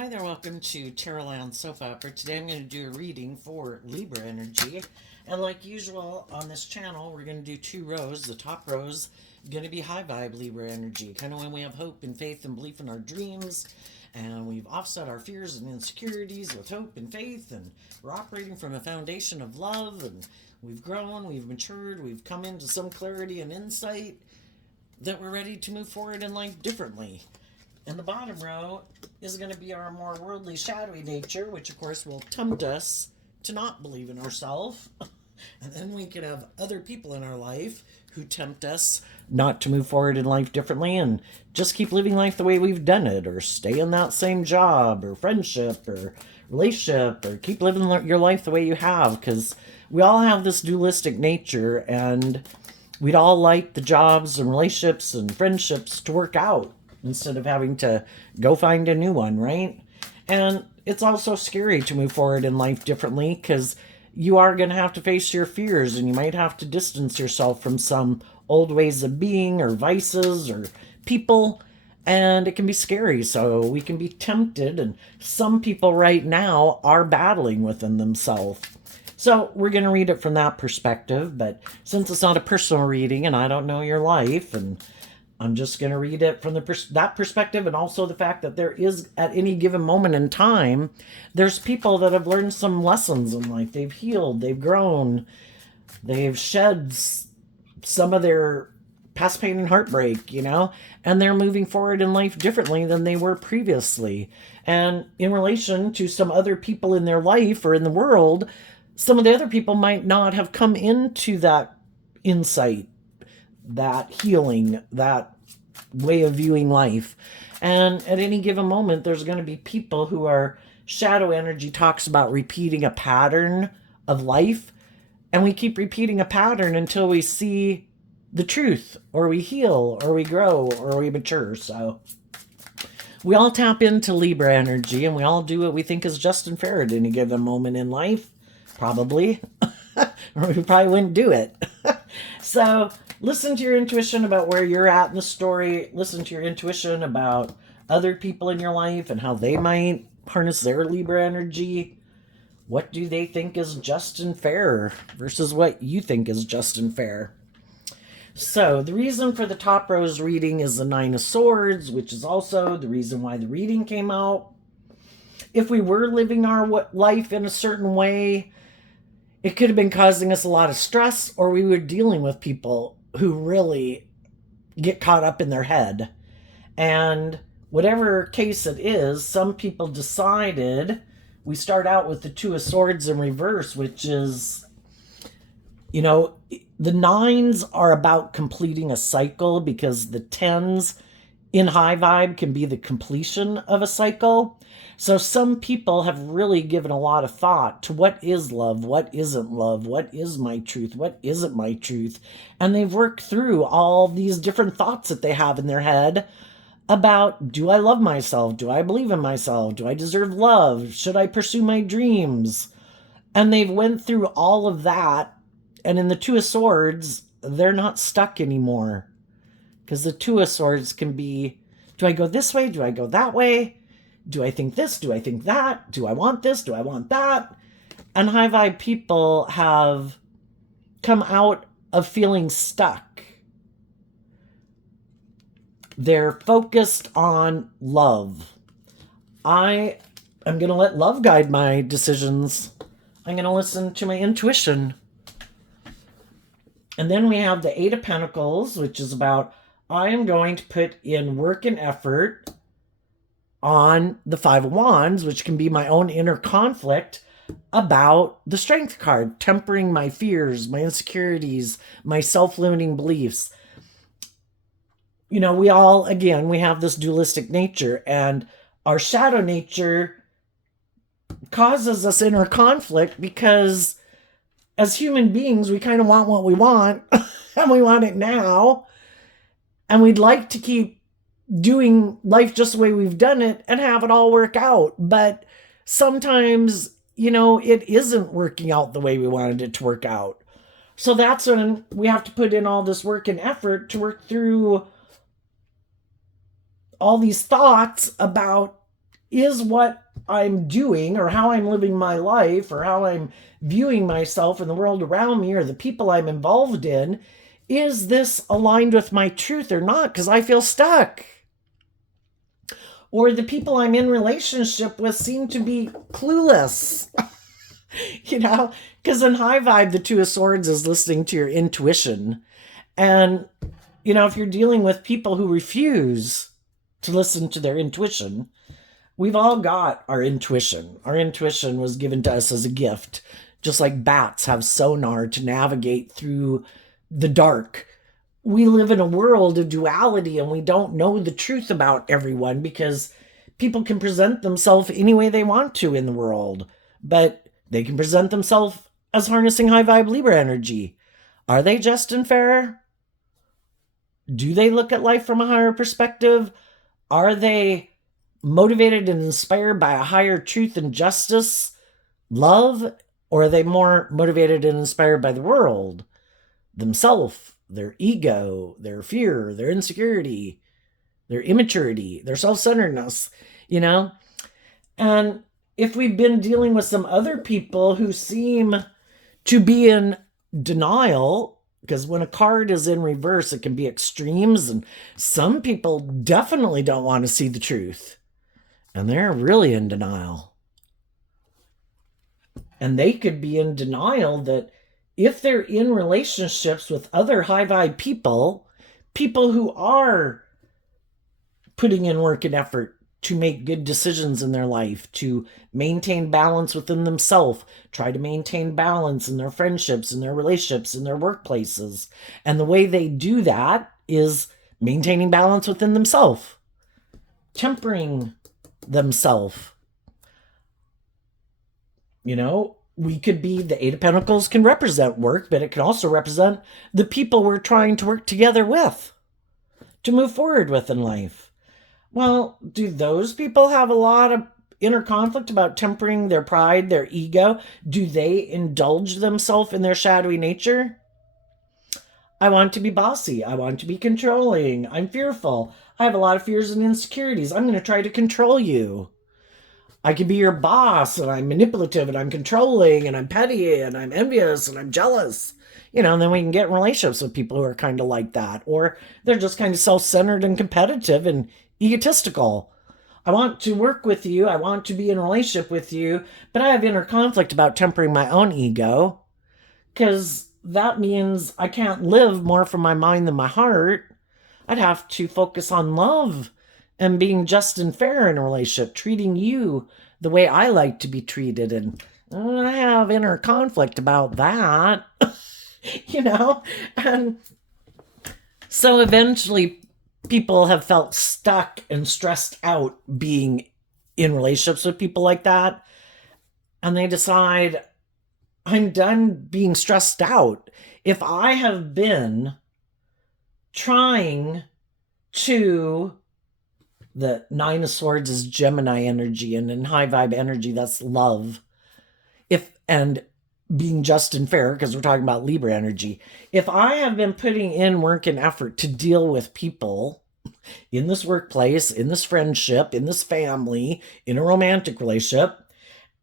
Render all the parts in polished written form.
Hi there, welcome to Terraland Soap Opera. Today I'm going to do a reading for Libra energy. And like usual on this channel, we're going to do two rows. The top row's going to be high vibe Libra energy, kind of when we have hope and faith and belief in our dreams. And we've offset our fears and insecurities with hope and faith. And we're operating from a foundation of love. And we've grown, we've matured, we've come into some clarity and insight that we're ready to move forward in life differently. And the bottom row is going to be our more worldly, shadowy nature, which of course will tempt us to not believe in ourselves. And then we could have other people in our life who tempt us not to move forward in life differently and just keep living life the way we've done it, or stay in that same job or friendship or relationship, or keep living your life the way you have, because we all have this dualistic nature, and we'd all like the jobs and relationships and friendships to work out instead of having to go find a new one, right? And it's also scary to move forward in life differently, because you are going to have to face your fears, and you might have to distance yourself from some old ways of being or vices or people, and it can be scary. So we can be tempted, and some people right now are battling within themselves. So we're going to read it from that perspective, but since it's not a personal reading and I don't know your life, and I'm just going to read it from that perspective, and also the fact that there is, at any given moment in time, there's people that have learned some lessons in life. They've healed, they've grown, they've shed some of their past pain and heartbreak, and they're moving forward in life differently than they were previously. And in relation to some other people in their life or in the world, some of the other people might not have come into that insight, that healing, that way of viewing life. And at any given moment, there's going to be people who are, shadow energy talks about repeating a pattern of life. And we keep repeating a pattern until we see the truth, or we heal, or we grow, or we mature. So we all tap into Libra energy, and we all do what we think is just and fair at any given moment in life. Probably. Or we probably wouldn't do it. So listen to your intuition about where you're at in the story. Listen to your intuition about other people in your life and how they might harness their Libra energy. What do they think is just and fair versus what you think is just and fair? So the reason for the top row's reading is the Nine of Swords, which is also the reason why the reading came out. If we were living our life in a certain way, it could have been causing us a lot of stress, or we were dealing with people who really get caught up in their head. And whatever case it is, some people decided, we start out with the Two of Swords in reverse, which is, the nines are about completing a cycle, because the tens in high vibe can be the completion of a cycle. So some people have really given a lot of thought to what is love, what isn't love, what is my truth, what isn't my truth. And they've worked through all these different thoughts that they have in their head about, do I love myself? Do I believe in myself? Do I deserve love? Should I pursue my dreams? And they've went through all of that. And in the Two of Swords, they're not stuck anymore. Because the Two of Swords can be, do I go this way? Do I go that way? Do I think this? Do I think that? Do I want this? Do I want that? And high vibe people have come out of feeling stuck. They're focused on love. I am going to let love guide my decisions. I'm going to listen to my intuition. And then we have the Eight of Pentacles, which is about, I am going to put in work and effort on the Five of Wands, which can be my own inner conflict about the Strength card, tempering my fears, my insecurities, my self-limiting beliefs. We all, again, we have this dualistic nature, and our shadow nature causes us inner conflict, because as human beings, we kind of want what we want, and we want it now, and we'd like to keep doing life just the way we've done it and have it all work out. But sometimes, it isn't working out the way we wanted it to work out. So that's when we have to put in all this work and effort to work through all these thoughts about is what I'm doing or how I'm living my life or how I'm viewing myself and the world around me or the people I'm involved in, is this aligned with my truth or not? Because I feel stuck. Or the people I'm in relationship with seem to be clueless. Because in high vibe, the Two of Swords is listening to your intuition. And, if you're dealing with people who refuse to listen to their intuition, we've all got our intuition. Our intuition was given to us as a gift, just like bats have sonar to navigate through the dark. We live in a world of duality and we don't know the truth about everyone because people can present themselves any way they want to in the world, but they can present themselves as harnessing high vibe Libra energy. Are they just and fair? Do they look at life from a higher perspective? Are they motivated and inspired by a higher truth and justice, love? Or are they more motivated and inspired by the world, themselves, their ego, their fear, their insecurity, their immaturity, their self-centeredness, And if we've been dealing with some other people who seem to be in denial, because when a card is in reverse, it can be extremes, and some people definitely don't want to see the truth, and they're really in denial. And they could be in denial that if they're in relationships with other high vibe people who are putting in work and effort to make good decisions in their life, to maintain balance within themselves, try to maintain balance in their friendships, in their relationships, in their workplaces. And the way they do that is maintaining balance within themselves, tempering themselves. We could be, the Eight of Pentacles can represent work, but it can also represent the people we're trying to work together with, to move forward with in life. Well, do those people have a lot of inner conflict about tempering their pride, their ego? Do they indulge themselves in their shadowy nature? I want to be bossy. I want to be controlling. I'm fearful. I have a lot of fears and insecurities. I'm going to try to control you. I can be your boss, and I'm manipulative, and I'm controlling, and I'm petty, and I'm envious, and I'm jealous. And then we can get in relationships with people who are kind of like that. Or they're just kind of self-centered and competitive and egotistical. I want to work with you. I want to be in a relationship with you, but I have inner conflict about tempering my own ego, because that means I can't live more from my mind than my heart. I'd have to focus on love and being just and fair in a relationship, treating you the way I like to be treated. And I have inner conflict about that, And so eventually people have felt stuck and stressed out being in relationships with people like that. And they decide, I'm done being stressed out. If I have been trying to, the Nine of Swords is Gemini energy, and in high vibe energy, that's love. And being just and fair, because we're talking about Libra energy. If I have been putting in work and effort to deal with people in this workplace, in this friendship, in this family, in a romantic relationship,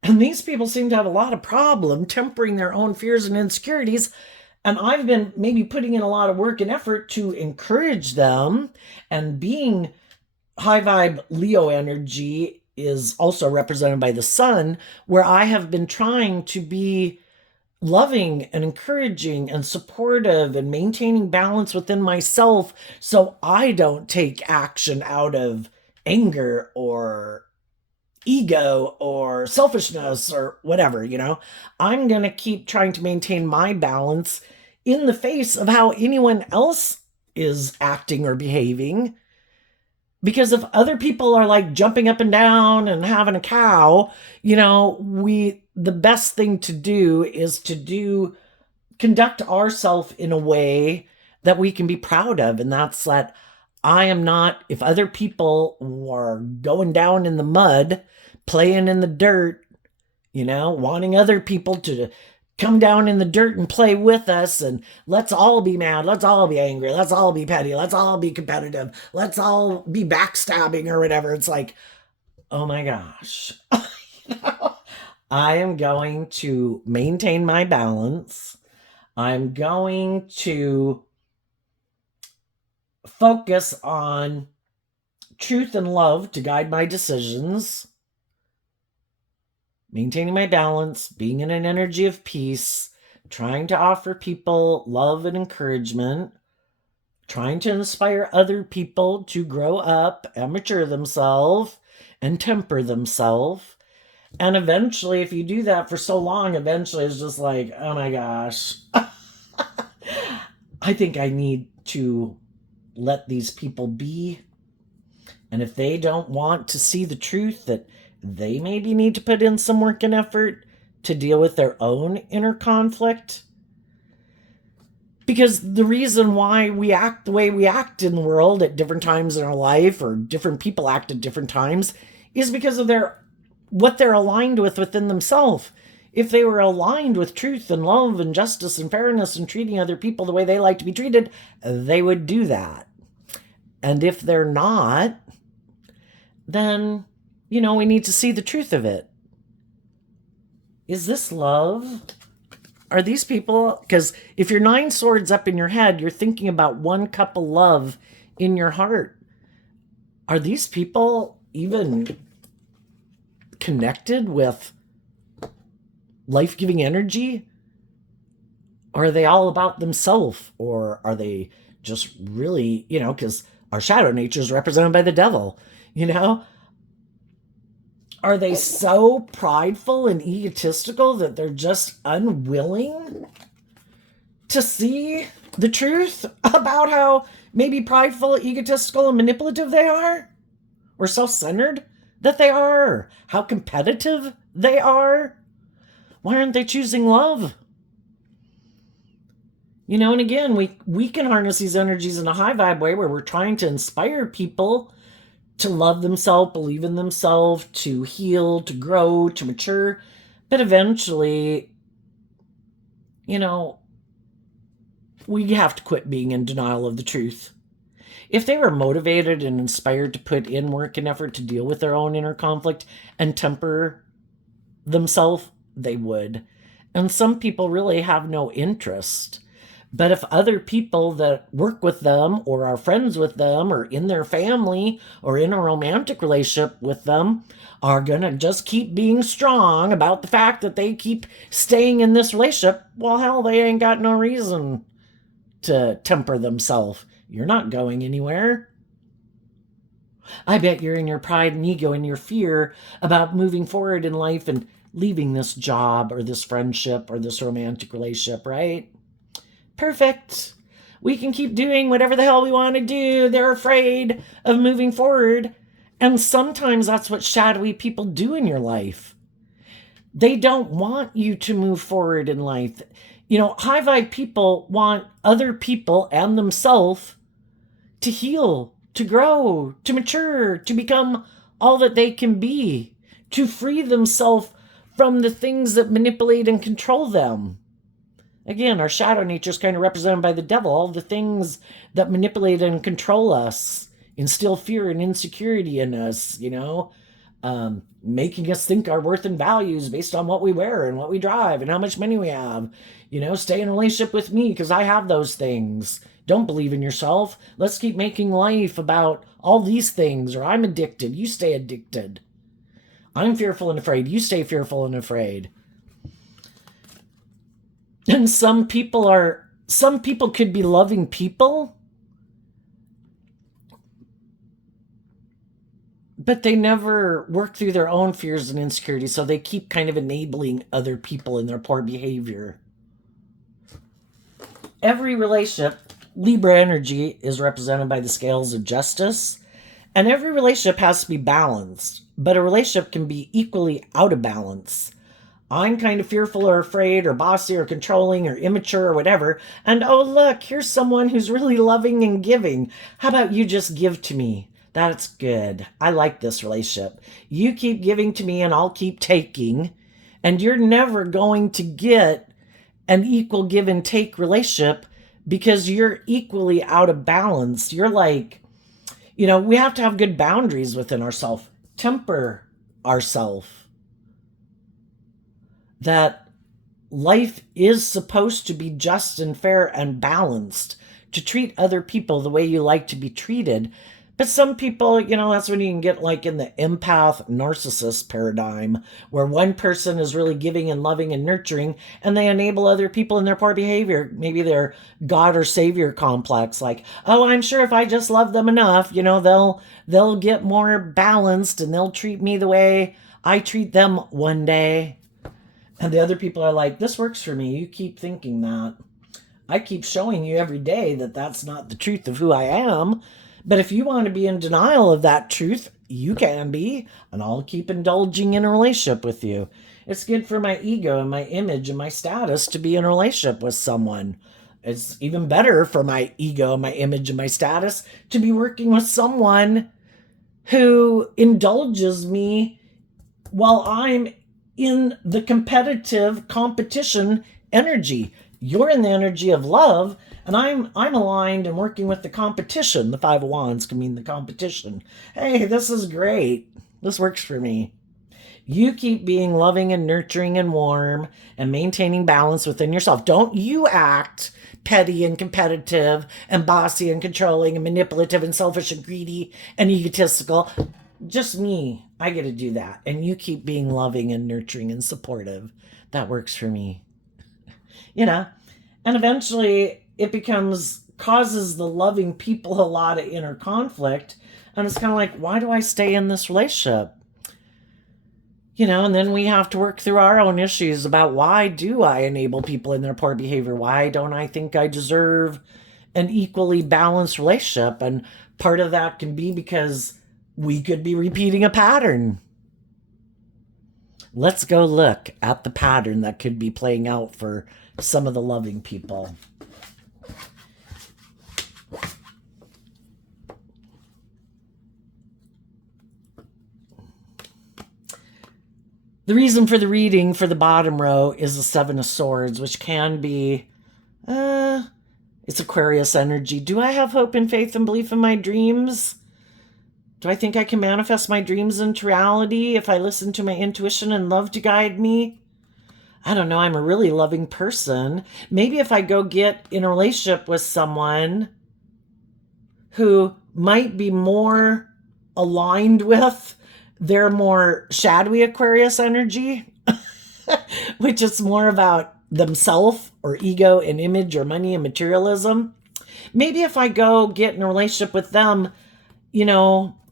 and these people seem to have a lot of problem tempering their own fears and insecurities, and I've been maybe putting in a lot of work and effort to encourage them, and being high vibe Leo energy is also represented by the sun, where I have been trying to be loving and encouraging and supportive and maintaining balance within myself so I don't take action out of anger or ego or selfishness or whatever, I'm going to keep trying to maintain my balance in the face of how anyone else is acting or behaving. Because if other people are like jumping up and down and having a cow, the best thing to do is to conduct ourselves in a way that we can be proud of. And that's that I am not, if other people are going down in the mud, playing in the dirt, wanting other people to come down in the dirt and play with us, and let's all be mad, let's all be angry, let's all be petty, let's all be competitive, let's all be backstabbing or whatever. It's like, Oh my gosh. I am going to maintain my balance. I'm going to focus on truth and love to guide my decisions. Maintaining my balance, being in an energy of peace, trying to offer people love and encouragement, trying to inspire other people to grow up and mature themselves and temper themselves. And eventually, if you do that for so long, eventually it's just like, oh my gosh, I think I need to let these people be. And if they don't want to see the truth, that they maybe need to put in some work and effort to deal with their own inner conflict. Because the reason why we act the way we act in the world at different times in our life, or different people act at different times, is because of what they're aligned with within themselves. If they were aligned with truth and love and justice and fairness and treating other people the way they like to be treated, they would do that. And if they're not, then, we need to see the truth of it. Is this love? Are these people, because if you're 9 swords up in your head, you're thinking about one cup of love in your heart. Are these people even connected with life-giving energy? Or are they all about themselves? Or are they just really, because our shadow nature is represented by the devil, Are they so prideful and egotistical that they're just unwilling to see the truth about how maybe prideful, egotistical, and manipulative they are? Or self-centered that they are? How competitive they are? Why aren't they choosing love? And again, we can harness these energies in a high vibe way where we're trying to inspire people to love themselves, believe in themselves, to heal, to grow, to mature. But eventually, we have to quit being in denial of the truth. If they were motivated and inspired to put in work and effort to deal with their own inner conflict and temper themselves, they would. And some people really have no interest. But if other people that work with them or are friends with them or in their family or in a romantic relationship with them are going to just keep being strong about the fact that they keep staying in this relationship, well, hell, they ain't got no reason to temper themselves. You're not going anywhere. I bet you're in your pride and ego and your fear about moving forward in life and leaving this job or this friendship or this romantic relationship, right? Perfect. We can keep doing whatever the hell we want to do. They're afraid of moving forward. And sometimes that's what shadowy people do in your life. They don't want you to move forward in life. High vibe people want other people and themselves to heal, to grow, to mature, to become all that they can be, to free themselves from the things that manipulate and control them. Again, our shadow nature is kind of represented by the devil, all the things that manipulate and control us, instill fear and insecurity in us, making us think our worth and values based on what we wear and what we drive and how much money we have. Stay in a relationship with me because I have those things. Don't believe in yourself. Let's keep making life about all these things. Or I'm addicted. You stay addicted. I'm fearful and afraid. You stay fearful and afraid. And some people could be loving people, but they never work through their own fears and insecurities, so they keep kind of enabling other people in their poor behavior. Every relationship, Libra energy is represented by the scales of justice, and every relationship has to be balanced, but a relationship can be equally out of balance. I'm kind of fearful or afraid or bossy or controlling or immature or whatever. And oh, look, here's someone who's really loving and giving. How about you just give to me? That's good. I like this relationship. You keep giving to me and I'll keep taking. And you're never going to get an equal give and take relationship because you're equally out of balance. You're like, we have to have good boundaries within ourselves. temper ourselves. That life is supposed to be just and fair and balanced, to treat other people the way you like to be treated. But some people, that's when you can get like in the empath narcissist paradigm, where one person is really giving and loving and nurturing, and they enable other people in their poor behavior. Maybe their God or Savior complex, like, oh, I'm sure if I just love them enough, they'll get more balanced and they'll treat me the way I treat them one day. And the other people are like, this works for me. You keep thinking that. I keep showing you every day that that's not the truth of who I am. But if you want to be in denial of that truth, you can be, and I'll keep indulging in a relationship with you. It's good for my ego and my image and my status to be in a relationship with someone. It's even better for my ego, my image, and my status to be working with someone who indulges me while I'm in the competitive competition energy. You're in the energy of love, and I'm aligned and working with the competition. The Five of Wands can mean the competition. Hey, this is great. This works for me. You keep being loving and nurturing and warm and maintaining balance within yourself. Don't you act petty and competitive and bossy and controlling and manipulative and selfish and greedy and egotistical. Just me. I get to do that. And you keep being loving and nurturing and supportive. That works for me. And eventually it causes the loving people a lot of inner conflict. And it's kind of like, why do I stay in this relationship? And then we have to work through our own issues about, why do I enable people in their poor behavior? Why don't I think I deserve an equally balanced relationship? And part of that can be because we could be repeating a pattern. Let's go look at the pattern that could be playing out for some of the loving people. The reason for the reading for the bottom row is the Seven of Swords, which can be, it's Aquarius energy. Do I have hope and faith and belief in my dreams? Do I think I can manifest my dreams into reality if I listen to my intuition and love to guide me? I don't know. I'm a really loving person. Maybe if I go get in a relationship with someone who might be more aligned with their more shadowy Aquarius energy, which is more about themselves or ego and image or money and materialism. Maybe if I go get in a relationship with them,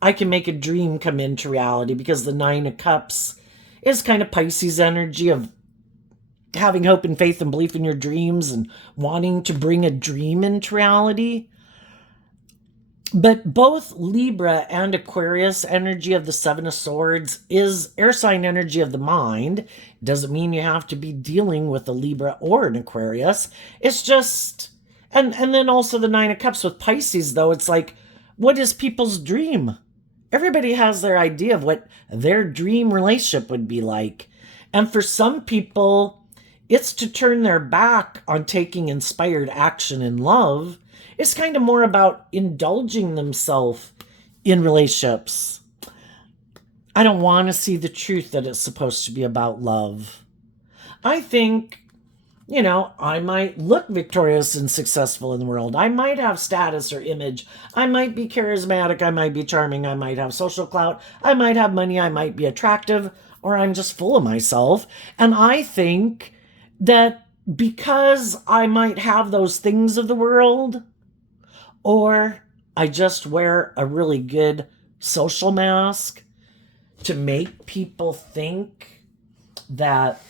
I can make a dream come into reality, because the Nine of Cups is kind of Pisces energy of having hope and faith and belief in your dreams and wanting to bring a dream into reality. But both Libra and Aquarius energy of the Seven of Swords is air sign energy of the mind. It doesn't mean you have to be dealing with a Libra or an Aquarius. It's just, and then also the Nine of Cups with Pisces, though, it's like, what is people's dream? Everybody has their idea of what their dream relationship would be like. And for some people, it's to turn their back on taking inspired action in love. It's kind of more about indulging themselves in relationships. I don't want to see the truth that it's supposed to be about love. I think, I might look victorious and successful in the world. I might have status or image. I might be charismatic. I might be charming. I might have social clout. I might have money. I might be attractive, or I'm just full of myself. And I think that because I might have those things of the world, or I just wear a really good social mask to make people think that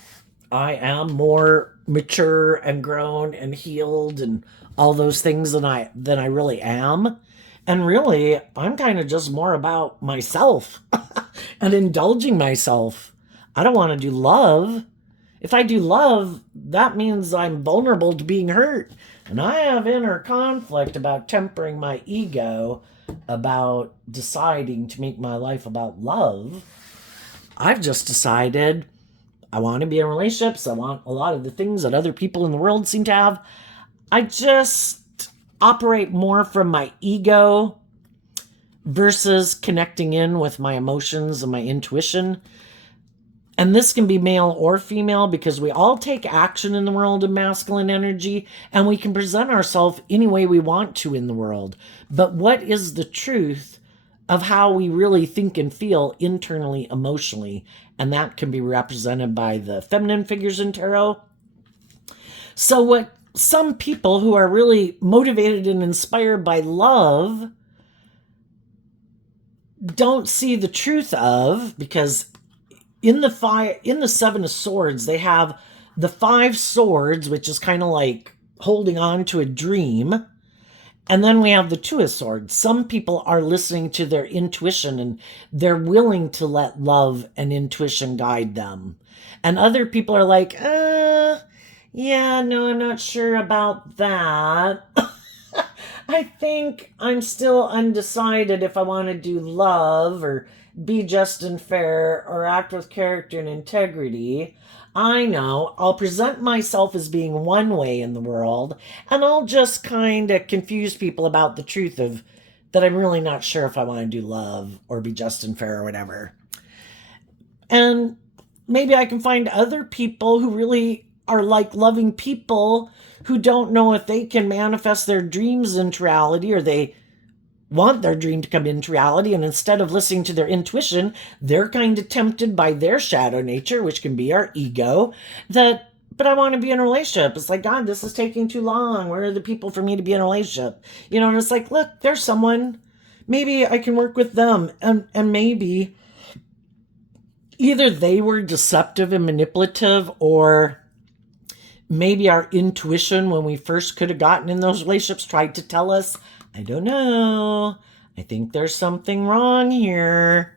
I am more mature and grown and healed and all those things than I really am. And really, I'm kind of just more about myself and indulging myself. I don't want to do love. If I do love, that means I'm vulnerable to being hurt. And I have inner conflict about tempering my ego, about deciding to make my life about love. I've just decided I want to be in relationships. I want a lot of the things that other people in the world seem to have. I just operate more from my ego versus connecting in with my emotions and my intuition. And this can be male or female because we all take action in the world of masculine energy and we can present ourselves any way we want to in the world. But what is the truth of how we really think and feel internally, emotionally? And that can be represented by the feminine figures in tarot. So what some people who are really motivated and inspired by love don't see the truth of, because in the Seven of Swords, they have the 5 swords, which is kind of like holding on to a dream. And then we have the 2 of Swords. Some people are listening to their intuition and they're willing to let love and intuition guide them. And other people are like, yeah, no, I'm not sure about that. I think I'm still undecided if I want to do love or be just and fair or act with character and integrity. I know I'll present myself as being one way in the world, and I'll just kind of confuse people about the truth of that I'm really not sure if I want to do love or be just and fair or whatever. And maybe I can find other people who really are like loving people who don't know if they can manifest their dreams into reality, or they want their dream to come into reality, and instead of listening to their intuition, they're kind of tempted by their shadow nature, which can be our ego, that, but I want to be in a relationship. It's like, God, this is taking too long. Where are the people for me to be in a relationship? You know, and it's like, look, there's someone. Maybe I can work with them. And maybe either they were deceptive and manipulative, or maybe our intuition when we first could have gotten in those relationships tried to tell us, I don't know, I think there's something wrong here.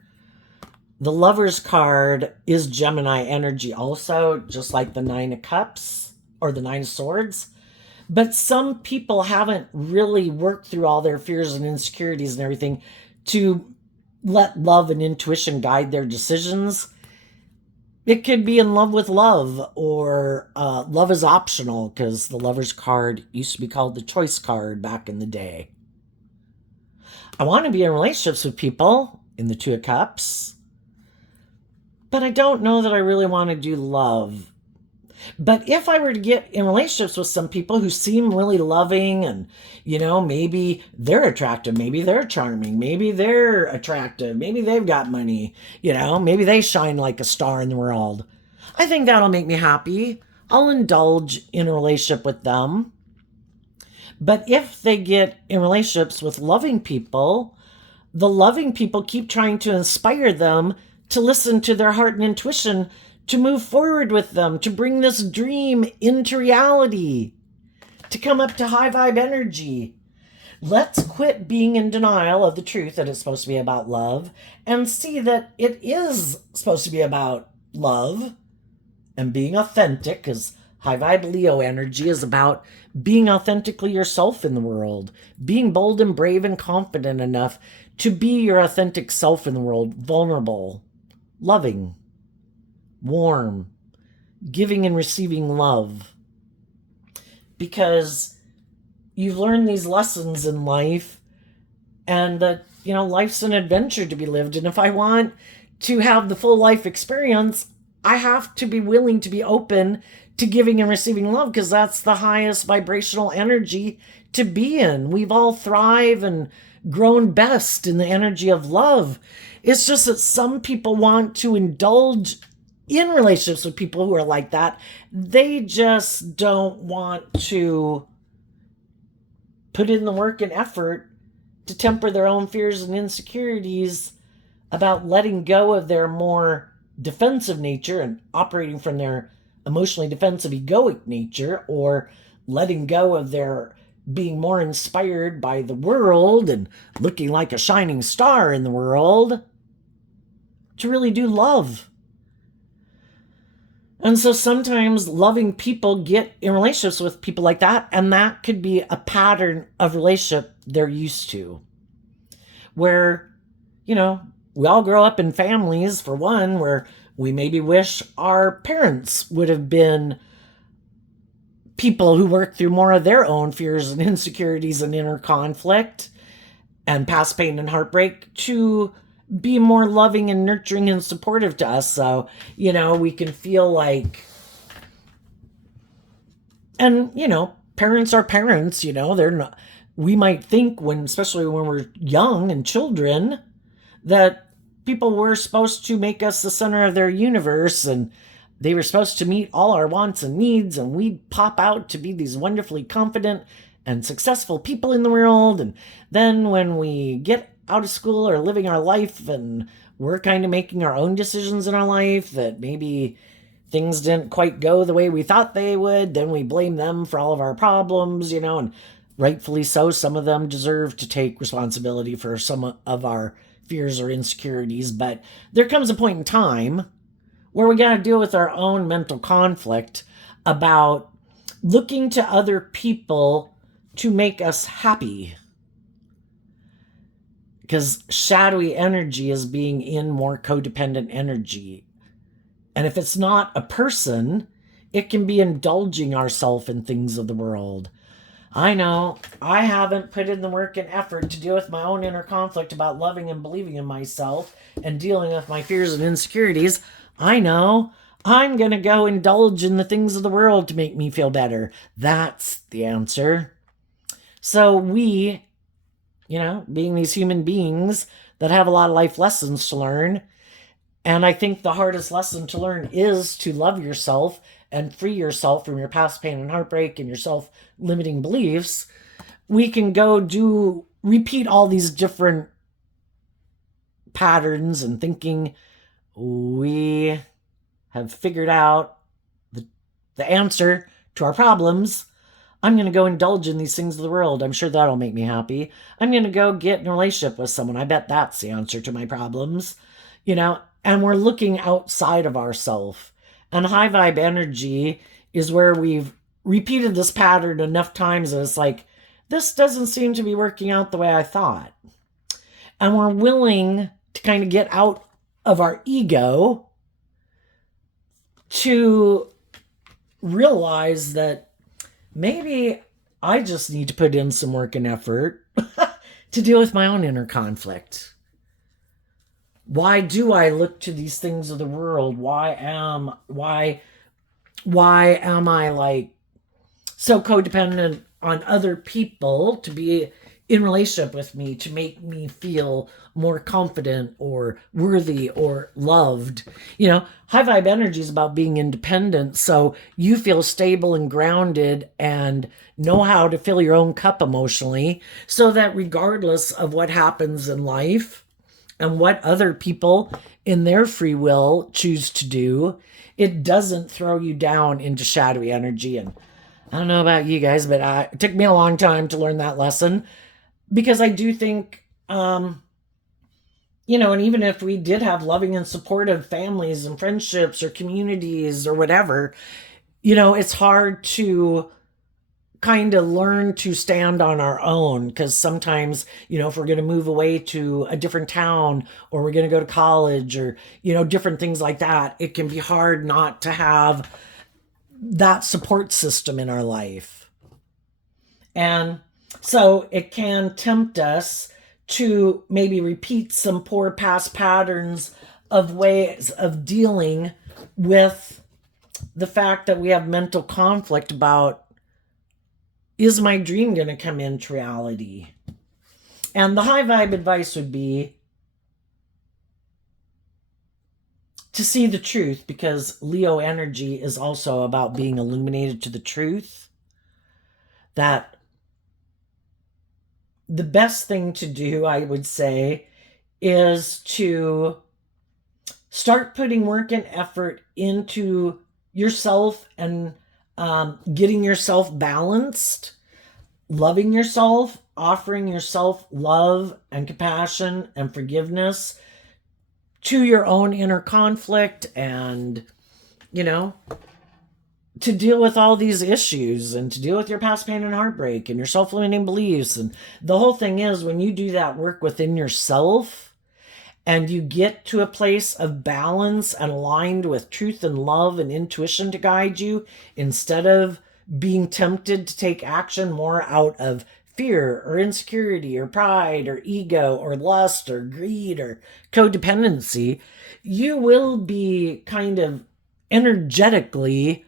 The Lover's card is Gemini energy also, just like the 9 of Cups or the 9 of Swords. But some people haven't really worked through all their fears and insecurities and everything to let love and intuition guide their decisions. It could be in love with love, or love is optional, because the Lover's card used to be called the Choice card back in the day. I want to be in relationships with people in the 2 of Cups, but I don't know that I really want to do love. But if I were to get in relationships with some people who seem really loving, and, you know, maybe they're attractive, maybe they're charming, maybe they're attractive, maybe they've got money, you know, maybe they shine like a star in the world, I think that'll make me happy. I'll indulge in a relationship with them. But if they get in relationships with loving people, the loving people keep trying to inspire them to listen to their heart and intuition, to move forward with them, to bring this dream into reality, to come up to high vibe energy. Let's quit being in denial of the truth that it's supposed to be about love, and see that it is supposed to be about love and being authentic, because high vibe Leo energy is about being authentically yourself in the world, being bold and brave and confident enough to be your authentic self in the world, vulnerable, loving, warm, giving and receiving love. Because you've learned these lessons in life, and that, you know, life's an adventure to be lived. And if I want to have the full life experience, I have to be willing to be open to giving and receiving love, because that's the highest vibrational energy to be in. We've all thrived and grown best in the energy of love. It's just that some people want to indulge in relationships with people who are like that. They just don't want to put in the work and effort to temper their own fears and insecurities about letting go of their more defensive nature and operating from their emotionally defensive egoic nature, or letting go of their being more inspired by the world and looking like a shining star in the world, to really do love. And so sometimes loving people get in relationships with people like that, and that could be a pattern of relationship they're used to. Where, you know, we all grow up in families, for one, where we maybe wish our parents would have been people who worked through more of their own fears and insecurities and inner conflict. and past pain and heartbreak to be more loving and nurturing and supportive to us. So, we can feel like, and, parents are parents, they're not, we might think especially when we're young and children, that people were supposed to make us the center of their universe and they were supposed to meet all our wants and needs, and we'd pop out to be these wonderfully confident and successful people in the world. And then when we get out of school or living our life and we're kind of making our own decisions in our life that maybe things didn't quite go the way we thought they would, then we blame them for all of our problems, and rightfully so. Some of them deserve to take responsibility for some of our fears or insecurities, but there comes a point in time where we got to deal with our own mental conflict about looking to other people to make us happy. Because shadowy energy is being in more codependent energy. And if it's not a person, it can be indulging ourselves in things of the world. I know I haven't put in the work and effort to deal with my own inner conflict about loving and believing in myself and dealing with my fears and insecurities. I know I'm going to go indulge in the things of the world to make me feel better. That's the answer. So we, being these human beings that have a lot of life lessons to learn, and I think the hardest lesson to learn is to love yourself and free yourself from your past pain and heartbreak and your self-limiting beliefs. We can go repeat all these different patterns and thinking we have figured out the answer to our problems. I'm going to go indulge in these things of the world. I'm sure that'll make me happy. I'm going to go get in a relationship with someone. I bet that's the answer to my problems. And we're looking outside of ourselves. And high vibe energy is where we've repeated this pattern enough times that it's like, this doesn't seem to be working out the way I thought. And we're willing to kind of get out of our ego to realize that maybe I just need to put in some work and effort to deal with my own inner conflict. Why do I look to these things of the world? Why am I like so codependent on other people to be in relationship with me, to make me feel more confident or worthy or loved? High vibe energy is about being independent. So you feel stable and grounded and know how to fill your own cup emotionally, so that regardless of what happens in life and what other people in their free will choose to do, it doesn't throw you down into shadowy energy. And I don't know about you guys, but it took me a long time to learn that lesson, because I do think, and even if we did have loving and supportive families and friendships or communities or whatever, it's hard to kind of learn to stand on our own, because sometimes, if we're going to move away to a different town or we're going to go to college or, different things like that, it can be hard not to have that support system in our life. And so it can tempt us to maybe repeat some poor past patterns of ways of dealing with the fact that we have mental conflict about, is my dream going to come into reality? And the high vibe advice would be to see the truth, because Leo energy is also about being illuminated to the truth. That the best thing to do, I would say, is to start putting work and effort into yourself and getting yourself balanced, loving yourself, offering yourself love and compassion and forgiveness to your own inner conflict, and, to deal with all these issues and to deal with your past pain and heartbreak and your self-limiting beliefs. And the whole thing is, when you do that work within yourself and you get to a place of balance and aligned with truth and love and intuition to guide you, instead of being tempted to take action more out of fear or insecurity or pride or ego or lust or greed or codependency, you will be kind of energetically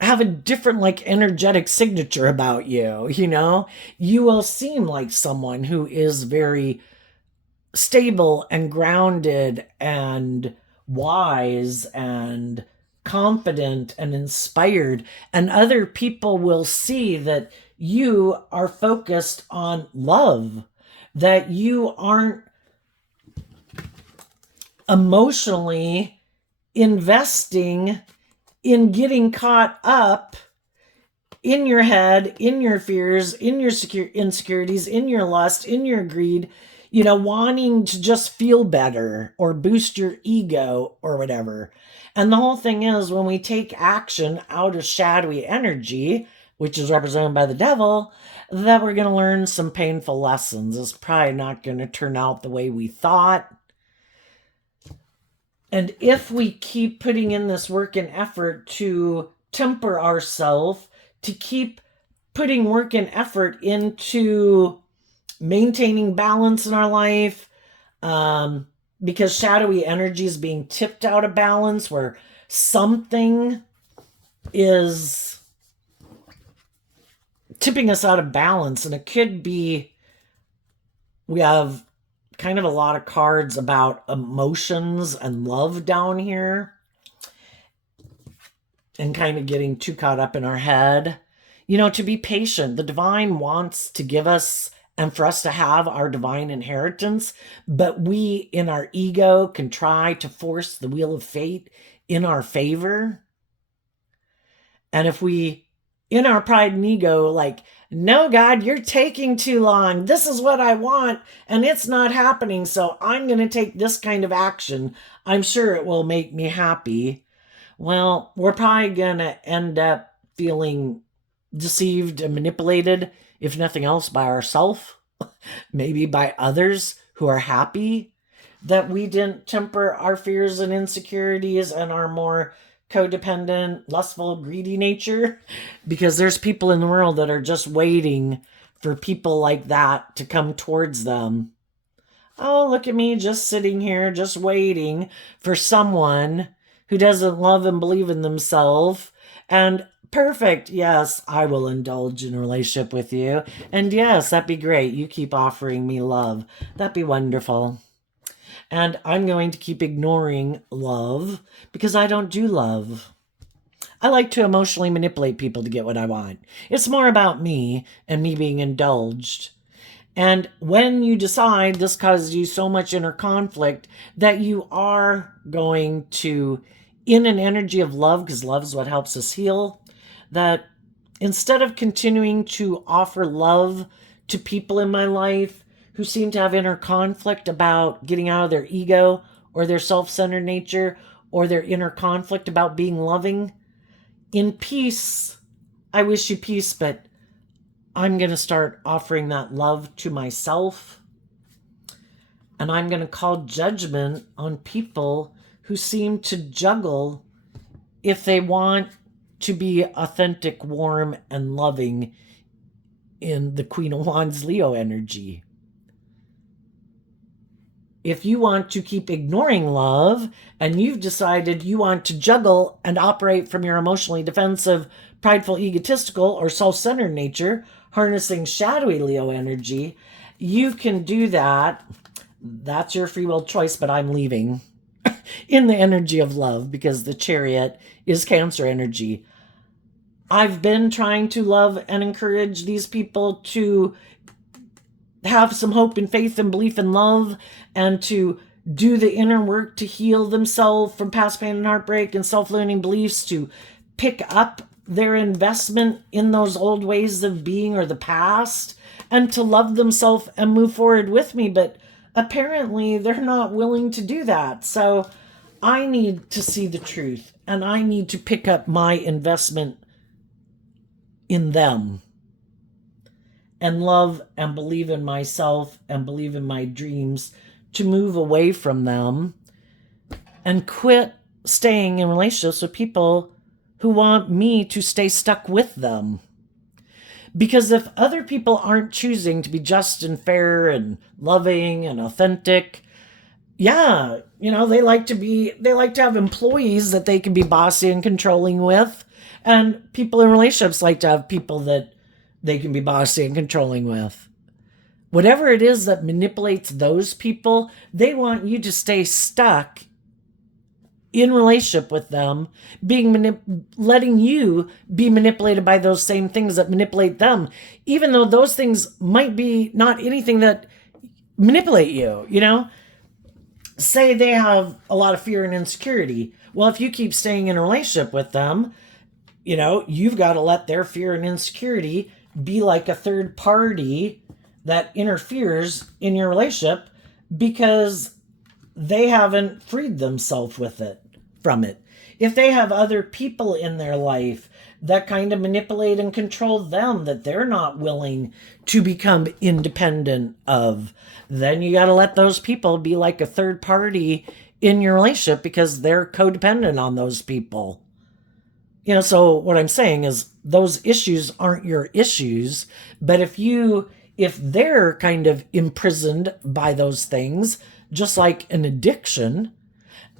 have a different like energetic signature about you, you know? You will seem like someone who is very stable and grounded and wise and confident and inspired, and other people will see that you are focused on love, that you aren't emotionally investing in getting caught up in your head, in your fears, in your insecurities, in your lust, in your greed, you know, wanting to just feel better or boost your ego or whatever. And the whole thing is, when we take action out of shadowy energy, which is represented by the devil, that we're going to learn some painful lessons. It's probably not going to turn out the way we thought. And if we keep putting in this work and effort to temper ourselves, to keep putting work and effort into maintaining balance in our life, because shadowy energy is being tipped out of balance, where something is tipping us out of balance. And it could be, we have kind of a lot of cards about emotions and love down here, and kind of getting too caught up in our head. You know, to be patient. The divine wants to give us and for us to have our divine inheritance, but we in our ego can try to force the wheel of fate in our favor. And if we, in our pride and ego, like, no, God, you're taking too long. This is what I want, and it's not happening, so I'm going to take this kind of action. I'm sure it will make me happy. Well, we're probably going to end up feeling deceived and manipulated, if nothing else, by ourselves, maybe by others who are happy that we didn't temper our fears and insecurities and our more codependent, lustful, greedy nature, because there's people in the world that are just waiting for people like that to come towards them. Oh, look at me just sitting here, just waiting for someone who doesn't love and believe in themselves. And perfect, yes, I will indulge in a relationship with you. And yes, that'd be great. You keep offering me love. That'd be wonderful. And I'm going to keep ignoring love because I don't do love. I like to emotionally manipulate people to get what I want. It's more about me and me being indulged. And when you decide this causes you so much inner conflict that you are going to, in an energy of love, because love is what helps us heal, that instead of continuing to offer love to people in my life who seem to have inner conflict about getting out of their ego or their self-centered nature or their inner conflict about being loving, in peace, I wish you peace, but I'm going to start offering that love to myself. And I'm going to call judgment on people who seem to juggle if they want to be authentic, warm, and loving in the Queen of Wands Leo energy. If you want to keep ignoring love and you've decided you want to juggle and operate from your emotionally defensive, prideful, egotistical, or self-centered nature, harnessing shadowy Leo energy, you can do that. That's your free will choice, but I'm leaving in the energy of love because the Chariot is Cancer energy. I've been trying to love and encourage these people to have some hope and faith and belief and love, and to do the inner work to heal themselves from past pain and heartbreak and self-limiting beliefs, to pick up their investment in those old ways of being or the past, and to love themselves and move forward with me. But apparently they're not willing to do that. So I need to see the truth, and I need to pick up my investment in them and love and believe in myself and believe in my dreams, to move away from them and quit staying in relationships with people who want me to stay stuck with them. Because if other people aren't choosing to be just and fair and loving and authentic, yeah, they like to have employees that they can be bossy and controlling with. And people in relationships like to have people that they can be bossy and controlling with. Whatever it is that manipulates those people, they want you to stay stuck in relationship with them, letting you be manipulated by those same things that manipulate them, even though those things might be not anything that manipulate you, Say they have a lot of fear and insecurity. Well, if you keep staying in a relationship with them, you've got to let their fear and insecurity be like a third party that interferes in your relationship because they haven't freed themselves from it. If they have other people in their life that kind of manipulate and control them that they're not willing to become independent of, then you got to let those people be like a third party in your relationship because they're codependent on those people. So what I'm saying is those issues aren't your issues, but if they're kind of imprisoned by those things, just like an addiction,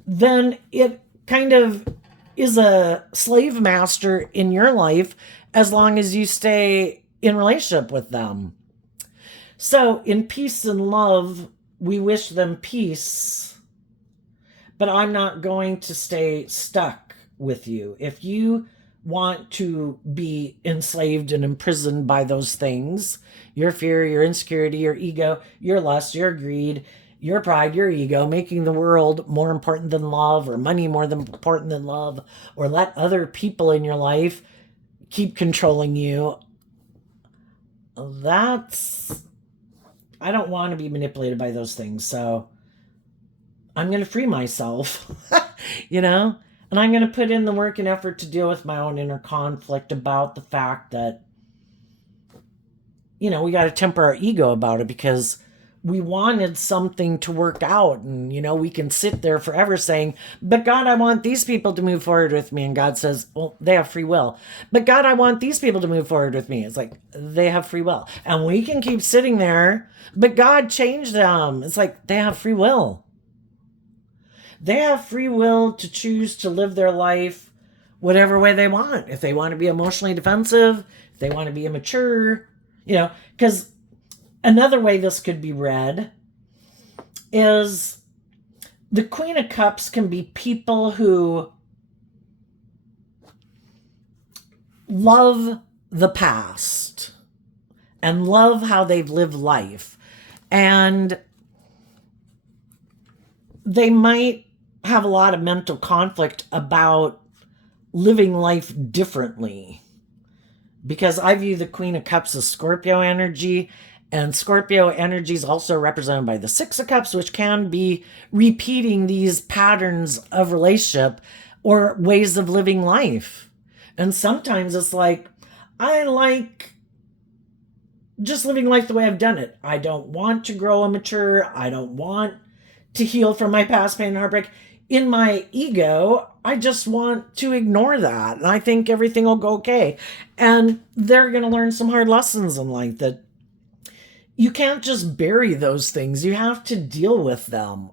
then it kind of is a slave master in your life as long as you stay in relationship with them. So in peace and love, we wish them peace, but I'm not going to stay stuck with you. If you want to be enslaved and imprisoned by those things, your fear, your insecurity, your ego, your lust, your greed, your pride, your ego, making the world more important than love, or money more important than love, or let other people in your life keep controlling you, I don't want to be manipulated by those things. So I'm going to free myself, and I'm going to put in the work and effort to deal with my own inner conflict about the fact that, we got to temper our ego about it because we wanted something to work out. And, we can sit there forever saying, but God, I want these people to move forward with me. And God says, well, they have free will. But God, I want these people to move forward with me. It's like, they have free will. And we can keep sitting there, but God changed them. It's like, they have free will. They have free will to choose to live their life whatever way they want. If they want to be emotionally defensive, if they want to be immature, because another way this could be read is the Queen of Cups can be people who love the past and love how they've lived life. And they might have a lot of mental conflict about living life differently. Because I view the Queen of Cups as Scorpio energy, and Scorpio energy is also represented by the Six of Cups, which can be repeating these patterns of relationship or ways of living life. And sometimes it's like, I like just living life the way I've done it. I don't want to grow and mature. I don't want to heal from my past pain and heartbreak. In my ego, I just want to ignore that. And I think everything will go okay. And they're going to learn some hard lessons in life that you can't just bury those things. You have to deal with them.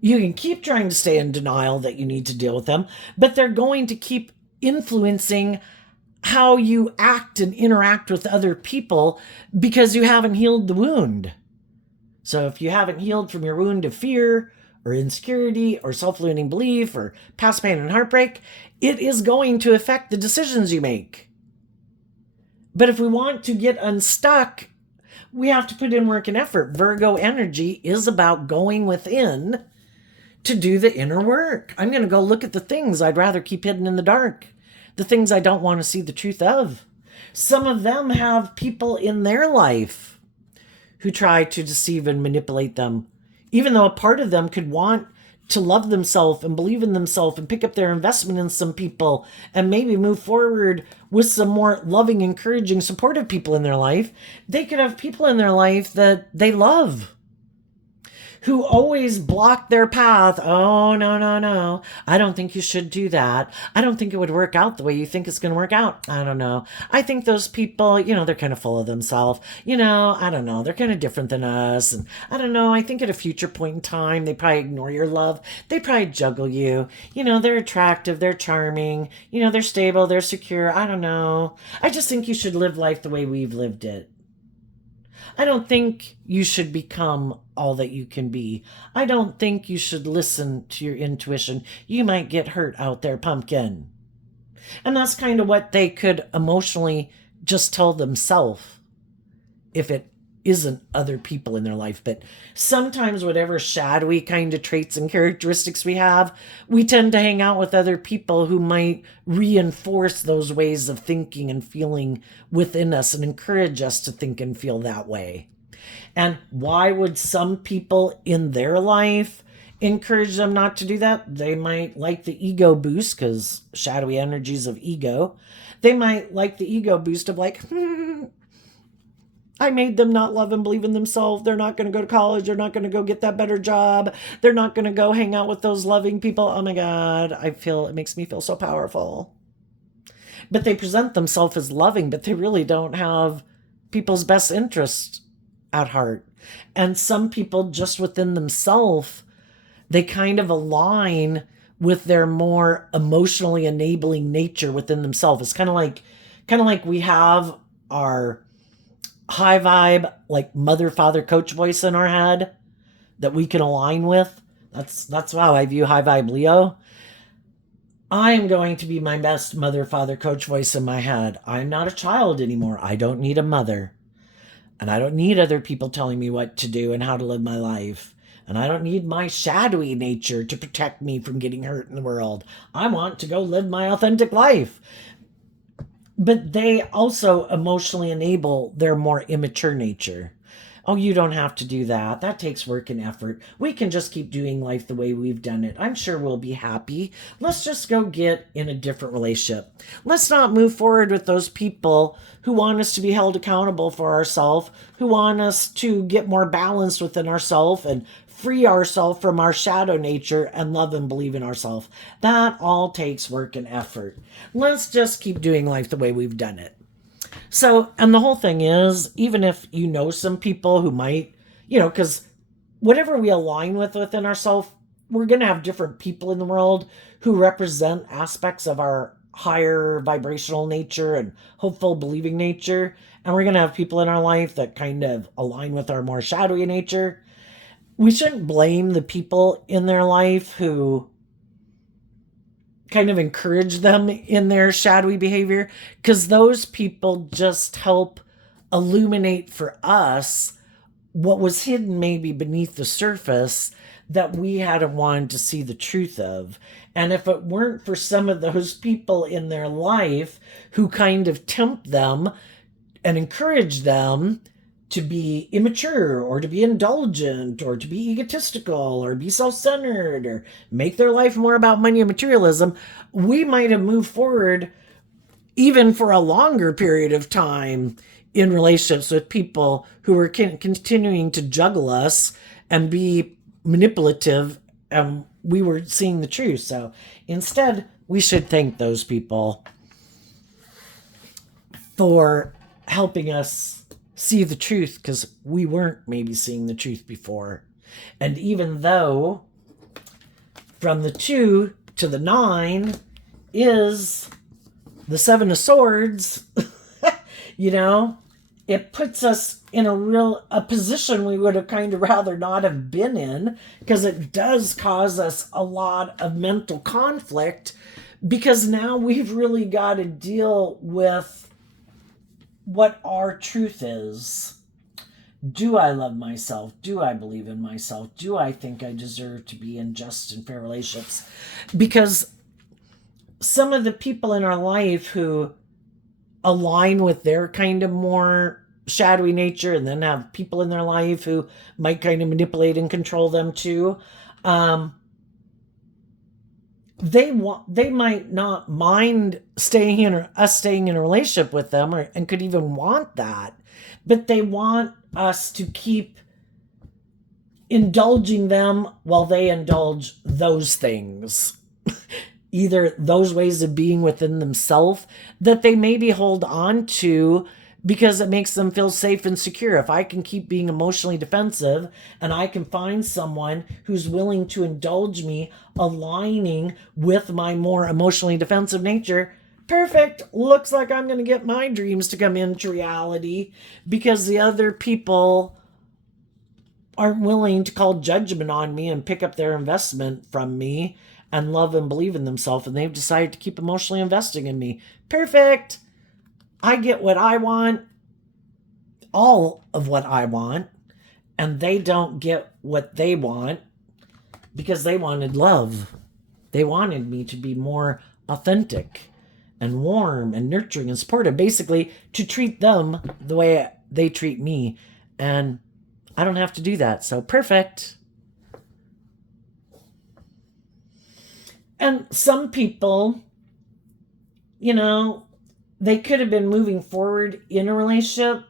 You can keep trying to stay in denial that you need to deal with them, but they're going to keep influencing how you act and interact with other people because you haven't healed the wound. So if you haven't healed from your wound of fear or insecurity or self-limiting belief or past pain and heartbreak, it is going to affect the decisions you make. But if we want to get unstuck, we have to put in work and effort. Virgo energy is about going within to do the inner work. I'm going to go look at the things I'd rather keep hidden in the dark, the things I don't want to see the truth of. Some of them have people in their life who try to deceive and manipulate them, even though a part of them could want to love themselves and believe in themselves and pick up their investment in some people and maybe move forward with some more loving, encouraging, supportive people in their life. They could have people in their life that they love who always block their path. Oh, no, no, no. I don't think you should do that. I don't think it would work out the way you think it's going to work out. I don't know. I think those people, they're kind of full of themselves. I don't know. They're kind of different than us. And I don't know. I think at a future point in time, they probably ignore your love. They probably juggle you. They're attractive. They're charming. They're stable. They're secure. I don't know. I just think you should live life the way we've lived it. I don't think you should become all that you can be. I don't think you should listen to your intuition. You might get hurt out there, pumpkin. And that's kind of what they could emotionally just tell themselves if it isn't other people in their life. But sometimes whatever shadowy kind of traits and characteristics we have, we tend to hang out with other people who might reinforce those ways of thinking and feeling within us and encourage us to think and feel that way. And why would some people in their life encourage them not to do that? They might like the ego boost, because shadowy energies of ego. They might like the ego boost of like, I made them not love and believe in themselves. They're not going to go to college. They're not going to go get that better job. They're not going to go hang out with those loving people. Oh my God, it makes me feel so powerful. But they present themselves as loving, but they really don't have people's best interest at heart. And some people just within themselves, they kind of align with their more emotionally enabling nature within themselves. It's kind of like we have our high vibe, like mother, father, coach voice in our head that we can align with. That's how I view high vibe Leo. I am going to be my best mother, father, coach voice in my head. I'm not a child anymore. I don't need a mother. And I don't need other people telling me what to do and how to live my life. And I don't need my shadowy nature to protect me from getting hurt in the world. I want to go live my authentic life. But they also emotionally enable their more immature nature. Oh, you don't have to do that. That takes work and effort. We can just keep doing life the way we've done it. I'm sure we'll be happy. Let's just go get in a different relationship. Let's not move forward with those people who want us to be held accountable for ourselves, who want us to get more balanced within ourselves and free ourselves from our shadow nature and love and believe in ourselves. That all takes work and effort. Let's just keep doing life the way we've done it. So, and the whole thing is, even if you know some people who might, because whatever we align with within ourselves, we're going to have different people in the world who represent aspects of our higher vibrational nature and hopeful believing nature. And we're going to have people in our life that kind of align with our more shadowy nature. We shouldn't blame the people in their life who kind of encourage them in their shadowy behavior, because those people just help illuminate for us what was hidden maybe beneath the surface that we hadn't wanted to see the truth of. And if it weren't for some of those people in their life who kind of tempt them and encourage them to be immature or to be indulgent or to be egotistical or be self-centered or make their life more about money and materialism, we might have moved forward even for a longer period of time in relationships with people who were continuing to juggle us and be manipulative, and we were seeing the truth. So instead, we should thank those people for helping us see the truth, because we weren't maybe seeing the truth before. And even though from the 2 to the 9 is the 7 of Swords, it puts us in a position we would have kind of rather not have been in, because it does cause us a lot of mental conflict, because now we've really got to deal with what our truth is. Do I love myself? Do I believe in myself? Do I think I deserve to be in just and fair relationships? Because some of the people in our life who align with their kind of more shadowy nature, and then have people in their life who might kind of manipulate and control them too, they might not mind staying in a relationship with them, and could even want that, but they want us to keep indulging them while they indulge those things. Either those ways of being within themselves that they maybe hold on to because it makes them feel safe and secure. If I can keep being emotionally defensive and I can find someone who's willing to indulge me, aligning with my more emotionally defensive nature, perfect. Looks like I'm going to get my dreams to come into reality because the other people aren't willing to call judgment on me and pick up their investment from me and love and believe in themselves, and they've decided to keep emotionally investing in me. Perfect. I get what I want, all of what I want, and they don't get what they want because they wanted love. They wanted me to be more authentic and warm and nurturing and supportive, basically to treat them the way they treat me. And I don't have to do that. So perfect. And some people, they could have been moving forward in a relationship,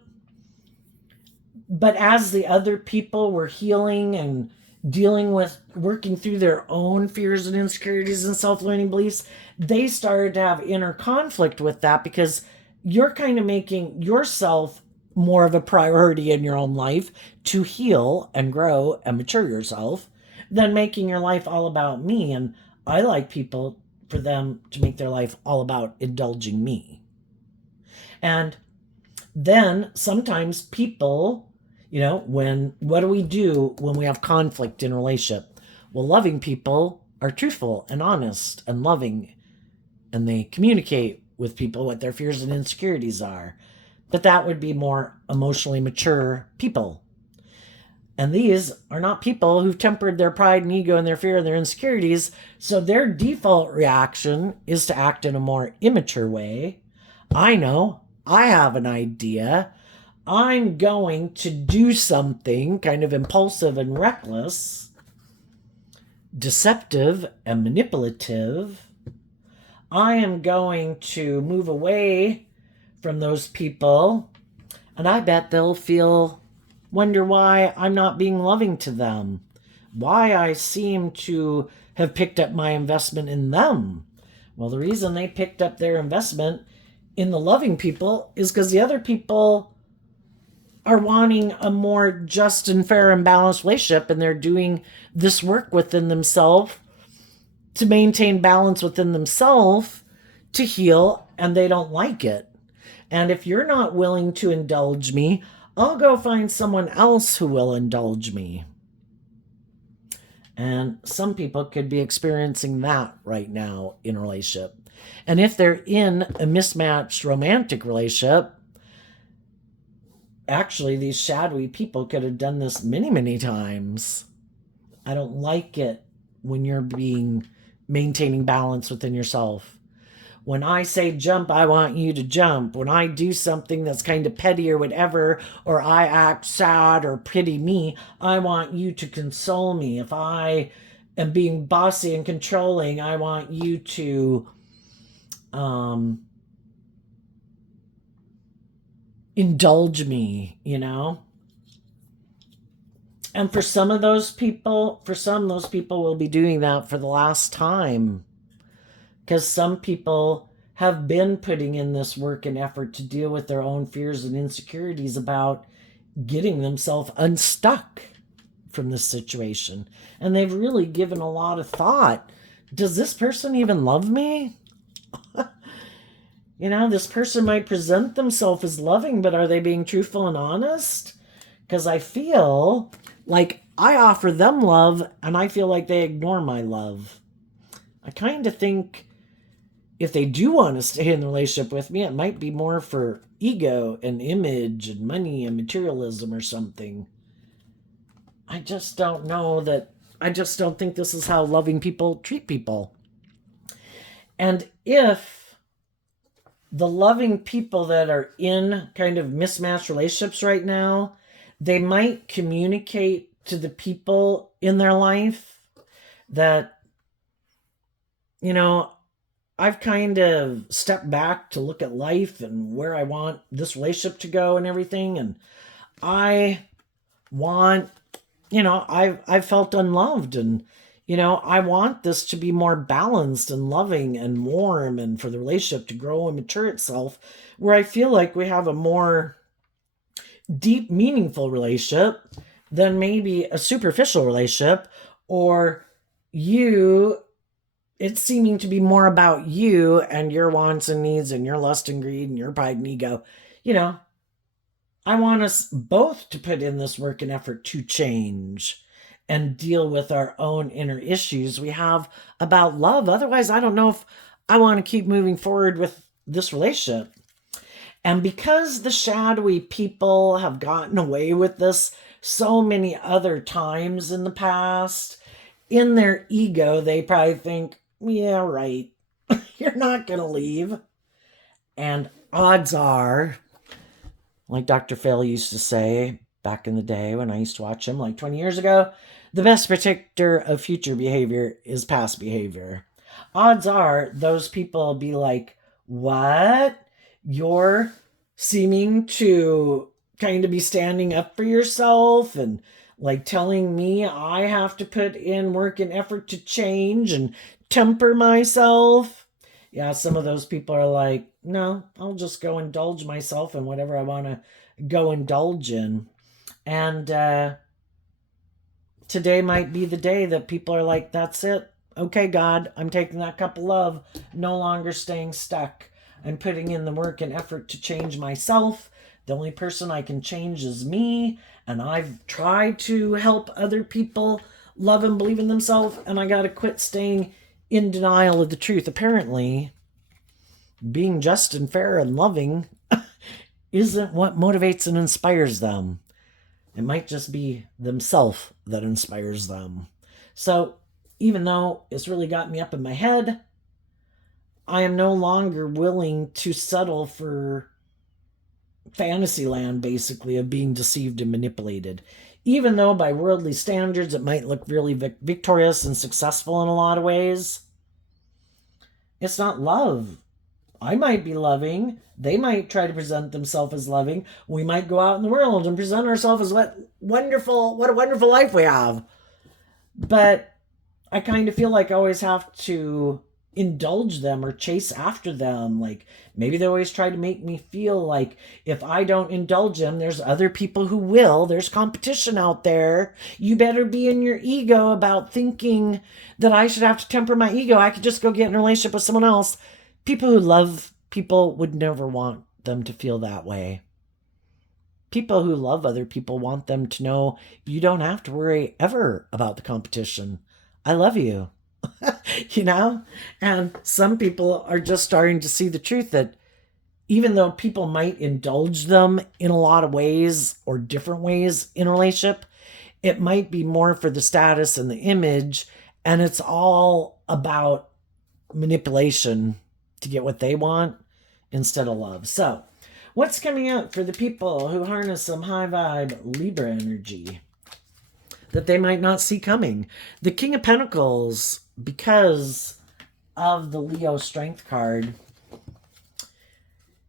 but as the other people were healing and dealing with working through their own fears and insecurities and self-learning beliefs, they started to have inner conflict with that because you're kind of making yourself more of a priority in your own life to heal and grow and mature yourself than making your life all about me. And I like people for them to make their life all about indulging me. And then sometimes people, what do we do when we have conflict in a relationship? Well, loving people are truthful and honest and loving, and they communicate with people what their fears and insecurities are. But that would be more emotionally mature people. And these are not people who've tempered their pride and ego and their fear and their insecurities. So their default reaction is to act in a more immature way. I know, I have an idea. I'm going to do something kind of impulsive and reckless, deceptive and manipulative. I am going to move away from those people, and I bet they'll wonder why I'm not being loving to them, why I seem to have picked up my investment in them. Well, the reason they picked up their investment in the loving people is because the other people are wanting a more just and fair and balanced relationship, and they're doing this work within themselves to maintain balance within themselves to heal, and they don't like it. And if you're not willing to indulge me, I'll go find someone else who will indulge me. And some people could be experiencing that right now in a relationship. And if they're in a mismatched romantic relationship, actually these shadowy people could have done this many, many times. I don't like it when you're maintaining balance within yourself. When I say jump, I want you to jump. When I do something that's kind of petty or whatever, or I act sad or pity me, I want you to console me. If I am being bossy and controlling, I want you to indulge me, And for some of those people will be doing that for the last time. Because some people have been putting in this work and effort to deal with their own fears and insecurities about getting themselves unstuck from this situation. And they've really given a lot of thought. Does this person even love me? This person might present themselves as loving, but are they being truthful and honest? Because I feel like I offer them love and I feel like they ignore my love. I kind of think if they do want to stay in the relationship with me, it might be more for ego and image and money and materialism or something. I just don't know that. I just don't think this is how loving people treat people. And if the loving people that are in kind of mismatched relationships right now, they might communicate to the people in their life that, I've kind of stepped back to look at life and where I want this relationship to go and everything. And I want, I've felt unloved, and I want this to be more balanced and loving and warm, and for the relationship to grow and mature itself, where I feel like we have a more deep, meaningful relationship than maybe a superficial relationship, or you it's seeming to be more about you and your wants and needs and your lust and greed and your pride and ego. You know, I want us both to put in this work and effort to change and deal with our own inner issues we have about love. Otherwise, I don't know if I want to keep moving forward with this relationship. And because the shadowy people have gotten away with this so many other times in the past, in their ego, they probably think, yeah, right, you're not going to leave. And odds are, like Dr. Phil used to say back in the day when I used to watch him, like 20 years ago, the best predictor of future behavior is past behavior. Odds are those people be like, what? You're seeming to kind of be standing up for yourself and like telling me I have to put in work and effort to change and temper myself. Yeah, some of those people are like, no, I'll just go indulge myself in whatever I want to go indulge in. And today might be the day that people are like, that's it. Okay, God, I'm taking that cup of love, no longer staying stuck. I'm putting in the work and effort to change myself. The only person I can change is me. And I've tried to help other people love and believe in themselves. And I got to quit staying in denial of the truth. Apparently, being just and fair and loving isn't what motivates and inspires them. It might just be themselves that inspires them. So even though it's really got me up in my head, I am no longer willing to settle for fantasy land, basically, of being deceived and manipulated. Even though by worldly standards it might look really victorious and successful in a lot of ways, it's not love. I might be loving. They might try to present themselves as loving. We might go out in the world and present ourselves as what a wonderful life we have. But I kind of feel like I always have to indulge them or chase after them. Like maybe they always try to make me feel like if I don't indulge them, there's other people who will. There's competition out there. You better be in your ego about thinking that I should have to temper my ego. I could just go get in a relationship with someone else. People who love people would never want them to feel that way. People who love other people want them to know you don't have to worry ever about the competition. I love you. And some people are just starting to see the truth that even though people might indulge them in a lot of ways or different ways in a relationship, it might be more for the status and the image, and it's all about manipulation to get what they want instead of love. So what's coming up for the people who harness some high vibe Libra energy that they might not see coming? The King of Pentacles, because of the Leo strength card,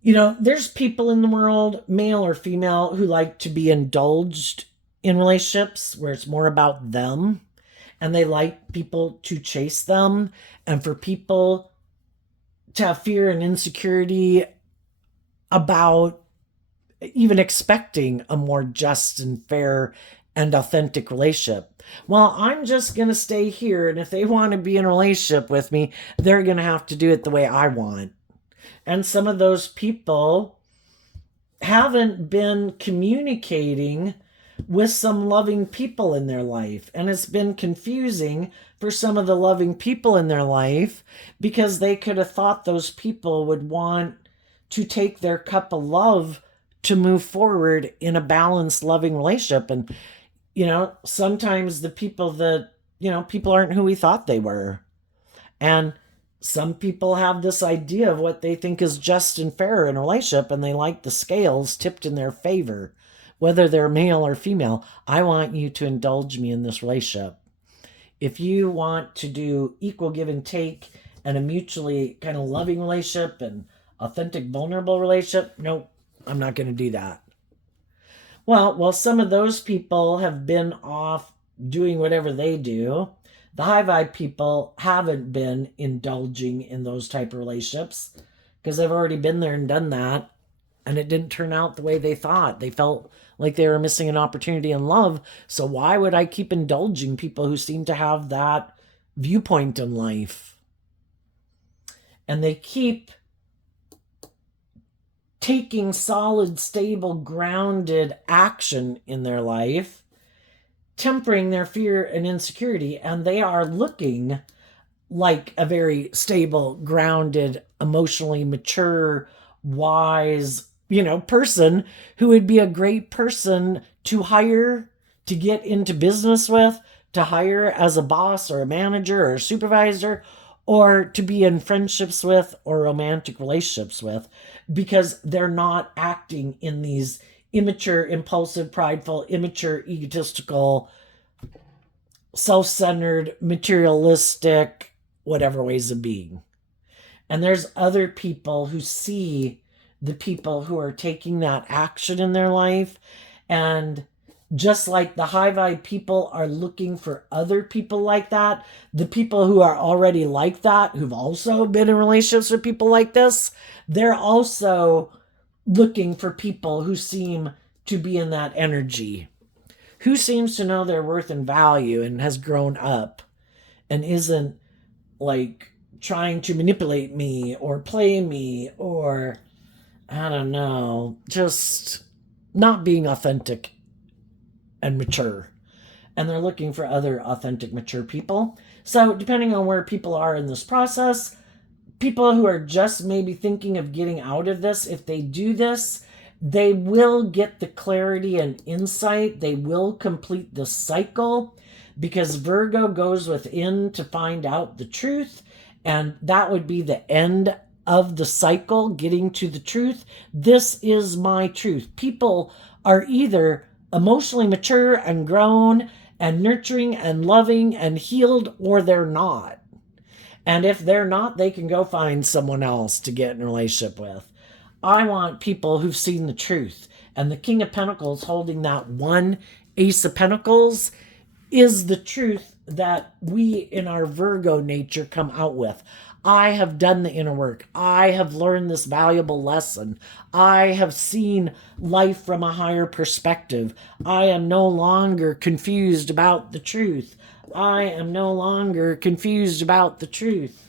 there's people in the world, male or female, who like to be indulged in relationships where it's more about them, and they like people to chase them, and for people to have fear and insecurity about even expecting a more just and fair and authentic relationship. Well, I'm just going to stay here, and if they want to be in a relationship with me, they're going to have to do it the way I want. And some of those people haven't been communicating with some loving people in their life. And it's been confusing for some of the loving people in their life because they could have thought those people would want to take their cup of love to move forward in a balanced, loving relationship. And, sometimes the people that, people aren't who we thought they were. And some people have this idea of what they think is just and fair in a relationship, and they like the scales tipped in their favor. Whether they're male or female, I want you to indulge me in this relationship. If you want to do equal give and take and a mutually kind of loving relationship and authentic, vulnerable relationship, nope, I'm not going to do that. Well, some of those people have been off doing whatever they do. The high vibe people haven't been indulging in those type of relationships because they've already been there and done that, and it didn't turn out the way they thought. They felt like they were missing an opportunity in love. So why would I keep indulging people who seem to have that viewpoint in life? And they keep taking solid, stable, grounded action in their life, tempering their fear and insecurity, and they are looking like a very stable, grounded, emotionally mature, wise, person who would be a great person to hire, to get into business with, to hire as a boss or a manager or a supervisor, or to be in friendships with or romantic relationships with, because they're not acting in these immature, impulsive, prideful, immature, egotistical, self-centered, materialistic, whatever ways of being. And there's other people who see the people who are taking that action in their life. And just like the high vibe people are looking for other people like that, the people who are already like that, who've also been in relationships with people like this, they're also looking for people who seem to be in that energy. Who seems to know their worth and value and has grown up and isn't like trying to manipulate me or play me or, I don't know, just not being authentic and mature. And they're looking for other authentic, mature people. So depending on where people are in this process, people who are just maybe thinking of getting out of this, if they do this, they will get the clarity and insight. They will complete the cycle, because Virgo goes within to find out the truth. And that would be the end of the cycle, getting to the truth. This is my truth. People are either emotionally mature and grown and nurturing and loving and healed, or they're not. And if they're not, they can go find someone else to get in a relationship with. I want people who've seen the truth. And the King of Pentacles holding that one Ace of Pentacles is the truth that we in our Virgo nature come out with. I have done the inner work. I have learned this valuable lesson. I have seen life from a higher perspective. I am no longer confused about the truth. I am no longer confused about the truth.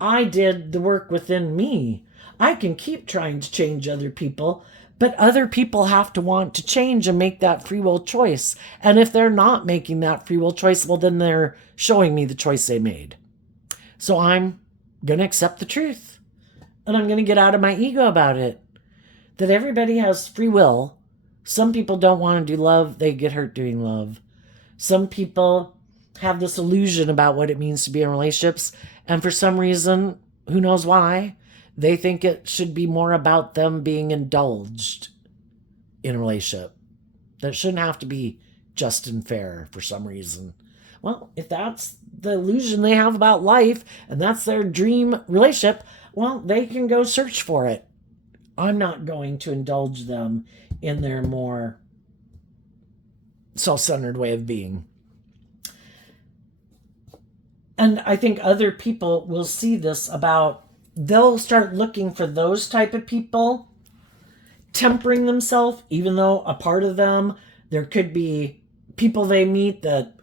I did the work within me. I can keep trying to change other people, but other people have to want to change and make that free will choice. And if they're not making that free will choice, well, then they're showing me the choice they made. So I'm going to accept the truth. And I'm going to get out of my ego about it. That everybody has free will. Some people don't want to do love. They get hurt doing love. Some people have this illusion about what it means to be in relationships. And for some reason, who knows why, they think it should be more about them being indulged in a relationship. That shouldn't have to be just and fair for some reason. Well, if that's the illusion they have about life and that's their dream relationship, well, they can go search for it. I'm not going to indulge them in their more self-centered way of being. And I think other people will see this about, they'll start looking for those type of people, tempering themselves, even though a part of them, there could be people they meet that,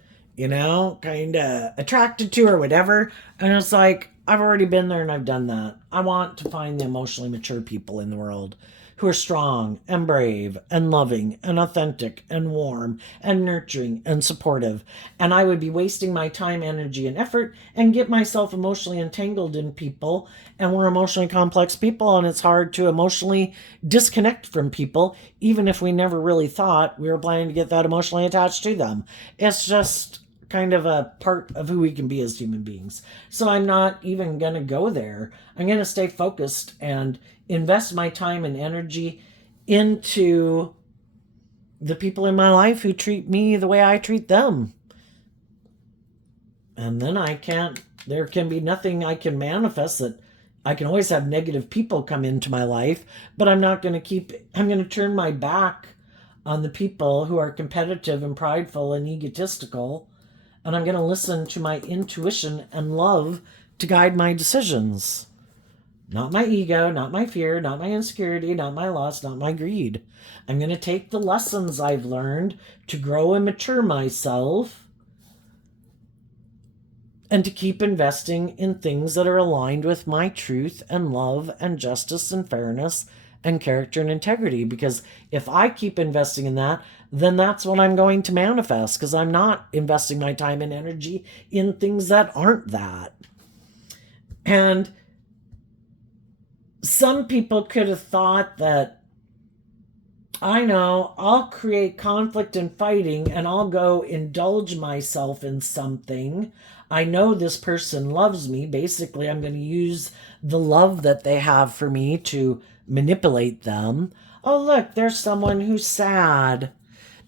kind of attracted to or whatever. And it's like, I've already been there and I've done that. I want to find the emotionally mature people in the world who are strong and brave and loving and authentic and warm and nurturing and supportive. And I would be wasting my time, energy, and effort and get myself emotionally entangled in people. And we're emotionally complex people, and it's hard to emotionally disconnect from people, even if we never really thought we were planning to get that emotionally attached to them. It's just kind of a part of who we can be as human beings. So I'm not even going to go there. I'm going to stay focused and invest my time and energy into the people in my life who treat me the way I treat them. And then there can be nothing I can manifest that I can always have negative people come into my life, but I'm going to turn my back on the people who are competitive and prideful and egotistical. And I'm going to listen to my intuition and love to guide my decisions. Not my ego, not my fear, not my insecurity, not my lust, not my greed. I'm going to take the lessons I've learned to grow and mature myself and to keep investing in things that are aligned with my truth and love and justice and fairness and character and integrity. Because if I keep investing in that, then that's what I'm going to manifest, because I'm not investing my time and energy in things that aren't that. And some people could have thought that, I know, I'll create conflict and fighting and I'll go indulge myself in something. I know this person loves me. Basically, I'm going to use the love that they have for me to manipulate them. Oh, look, there's someone who's sad.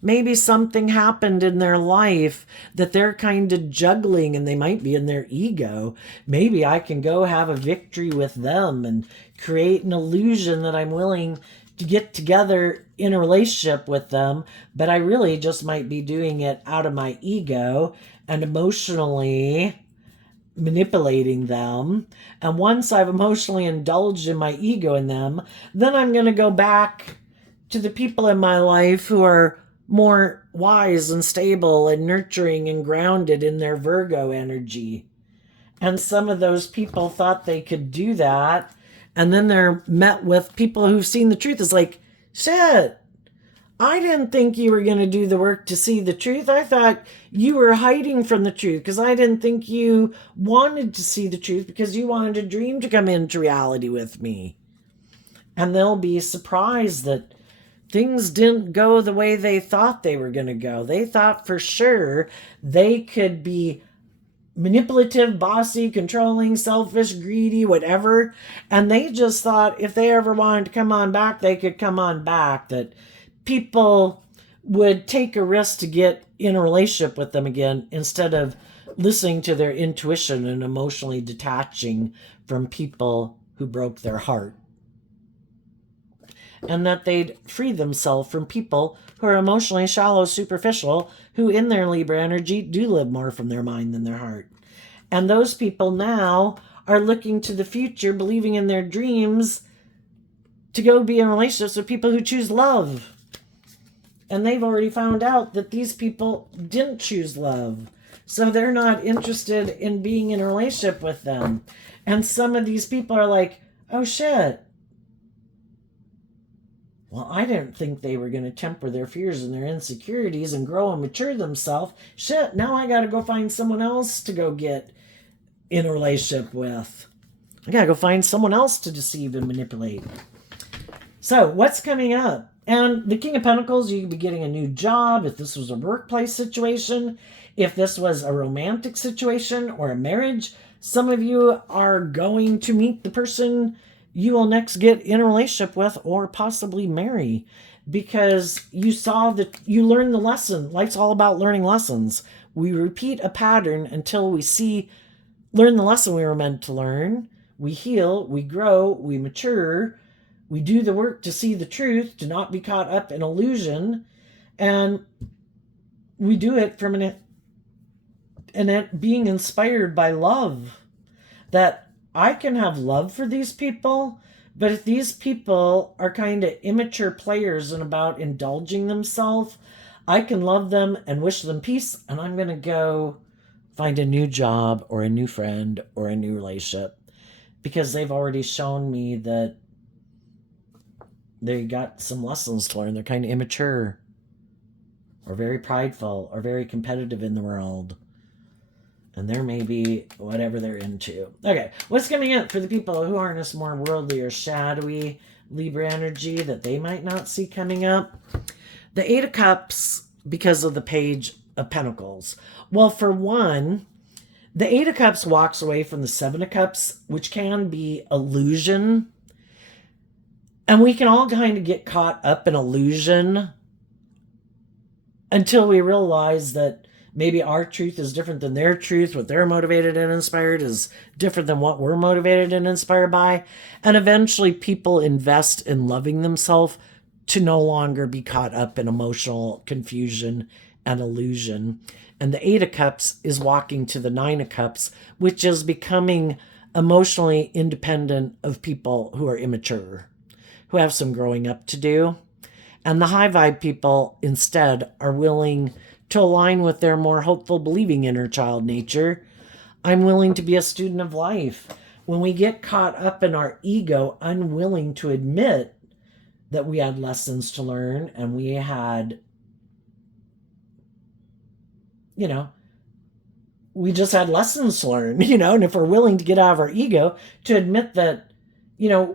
Maybe something happened in their life that they're kind of juggling, and they might be in their ego. Maybe I can go have a victory with them and create an illusion that I'm willing to get together in a relationship with them, but I really just might be doing it out of my ego and emotionally manipulating them. And once I've emotionally indulged in my ego in them, then I'm going to go back to the people in my life who are more wise and stable and nurturing and grounded in their Virgo energy. And some of those people thought they could do that. And then they're met with people who've seen the truth. It's like, shit, I didn't think you were going to do the work to see the truth. I thought you were hiding from the truth because I didn't think you wanted to see the truth because you wanted a dream to come into reality with me. And they'll be surprised that things didn't go the way they thought they were going to go. They thought for sure they could be manipulative, bossy, controlling, selfish, greedy, whatever. And they just thought if they ever wanted to come on back, they could come on back. That people would take a risk to get in a relationship with them again instead of listening to their intuition and emotionally detaching from people who broke their heart. And that they'd free themselves from people who are emotionally shallow, superficial, who in their Libra energy do live more from their mind than their heart. And those people now are looking to the future, believing in their dreams to go be in relationships with people who choose love. And they've already found out that these people didn't choose love. So they're not interested in being in a relationship with them. And some of these people are like, oh shit. Well, I didn't think they were going to temper their fears and their insecurities and grow and mature themselves. Shit, now I got to go find someone else to go get in a relationship with. I got to go find someone else to deceive and manipulate. So, what's coming up? And the King of Pentacles, you could be getting a new job if this was a workplace situation. If this was a romantic situation or a marriage, some of you are going to meet the person you will next get in a relationship with or possibly marry, because you learned the lesson. Life's all about learning lessons. We repeat a pattern until we learn the lesson we were meant to learn. We heal, we grow, we mature, we do the work to see the truth, to not be caught up in illusion, and we do it from being inspired by love. That I can have love for these people, but if these people are kind of immature players and about indulging themselves, I can love them and wish them peace, and I'm going to go find a new job or a new friend or a new relationship because they've already shown me that they got some lessons to learn. They're kind of immature or very prideful or very competitive in the world. And there may be whatever they're into. Okay, what's coming up for the people who aren't as more worldly or shadowy Libra energy that they might not see coming up? The Eight of Cups, because of the Page of Pentacles. Well, for one, the Eight of Cups walks away from the Seven of Cups, which can be illusion. And we can all kind of get caught up in illusion until we realize that maybe our truth is different than their truth. What they're motivated and inspired is different than what we're motivated and inspired by. And eventually people invest in loving themselves to no longer be caught up in emotional confusion and illusion. And the Eight of Cups is walking to the Nine of Cups, which is becoming emotionally independent of people who are immature, who have some growing up to do. And the high vibe people instead are willing to align with their more hopeful, believing inner child nature. I'm willing to be a student of life. When we get caught up in our ego, unwilling to admit that we had lessons to learn and we had, we just had lessons to learn, and if we're willing to get out of our ego to admit that,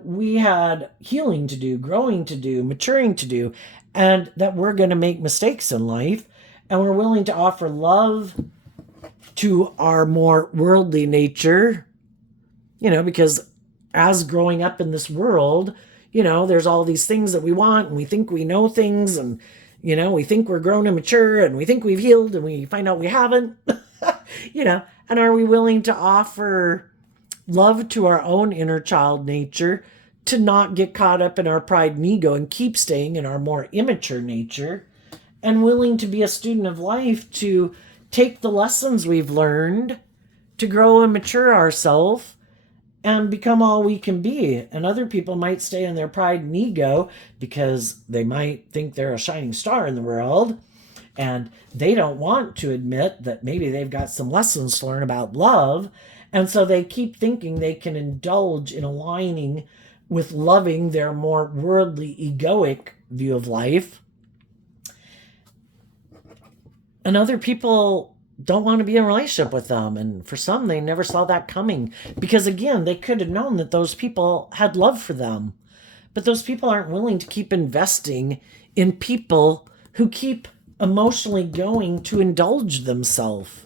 we had healing to do, growing to do, maturing to do, and that we're going to make mistakes in life, and we're willing to offer love to our more worldly nature, because as growing up in this world, there's all these things that we want, and we think we know things, and, we think we're grown and mature, and we think we've healed, and we find out we haven't, and are we willing to offer love to our own inner child nature, to not get caught up in our pride and ego and keep staying in our more immature nature, and willing to be a student of life, to take the lessons we've learned, to grow and mature ourselves and become all we can be. And other people might stay in their pride and ego because they might think they're a shining star in the world, and they don't want to admit that maybe they've got some lessons to learn about love. And so they keep thinking they can indulge in aligning with loving their more worldly, egoic view of life. And other people don't want to be in a relationship with them. And for some, they never saw that coming. Because again, they could have known that those people had love for them. But those people aren't willing to keep investing in people who keep emotionally going to indulge themselves.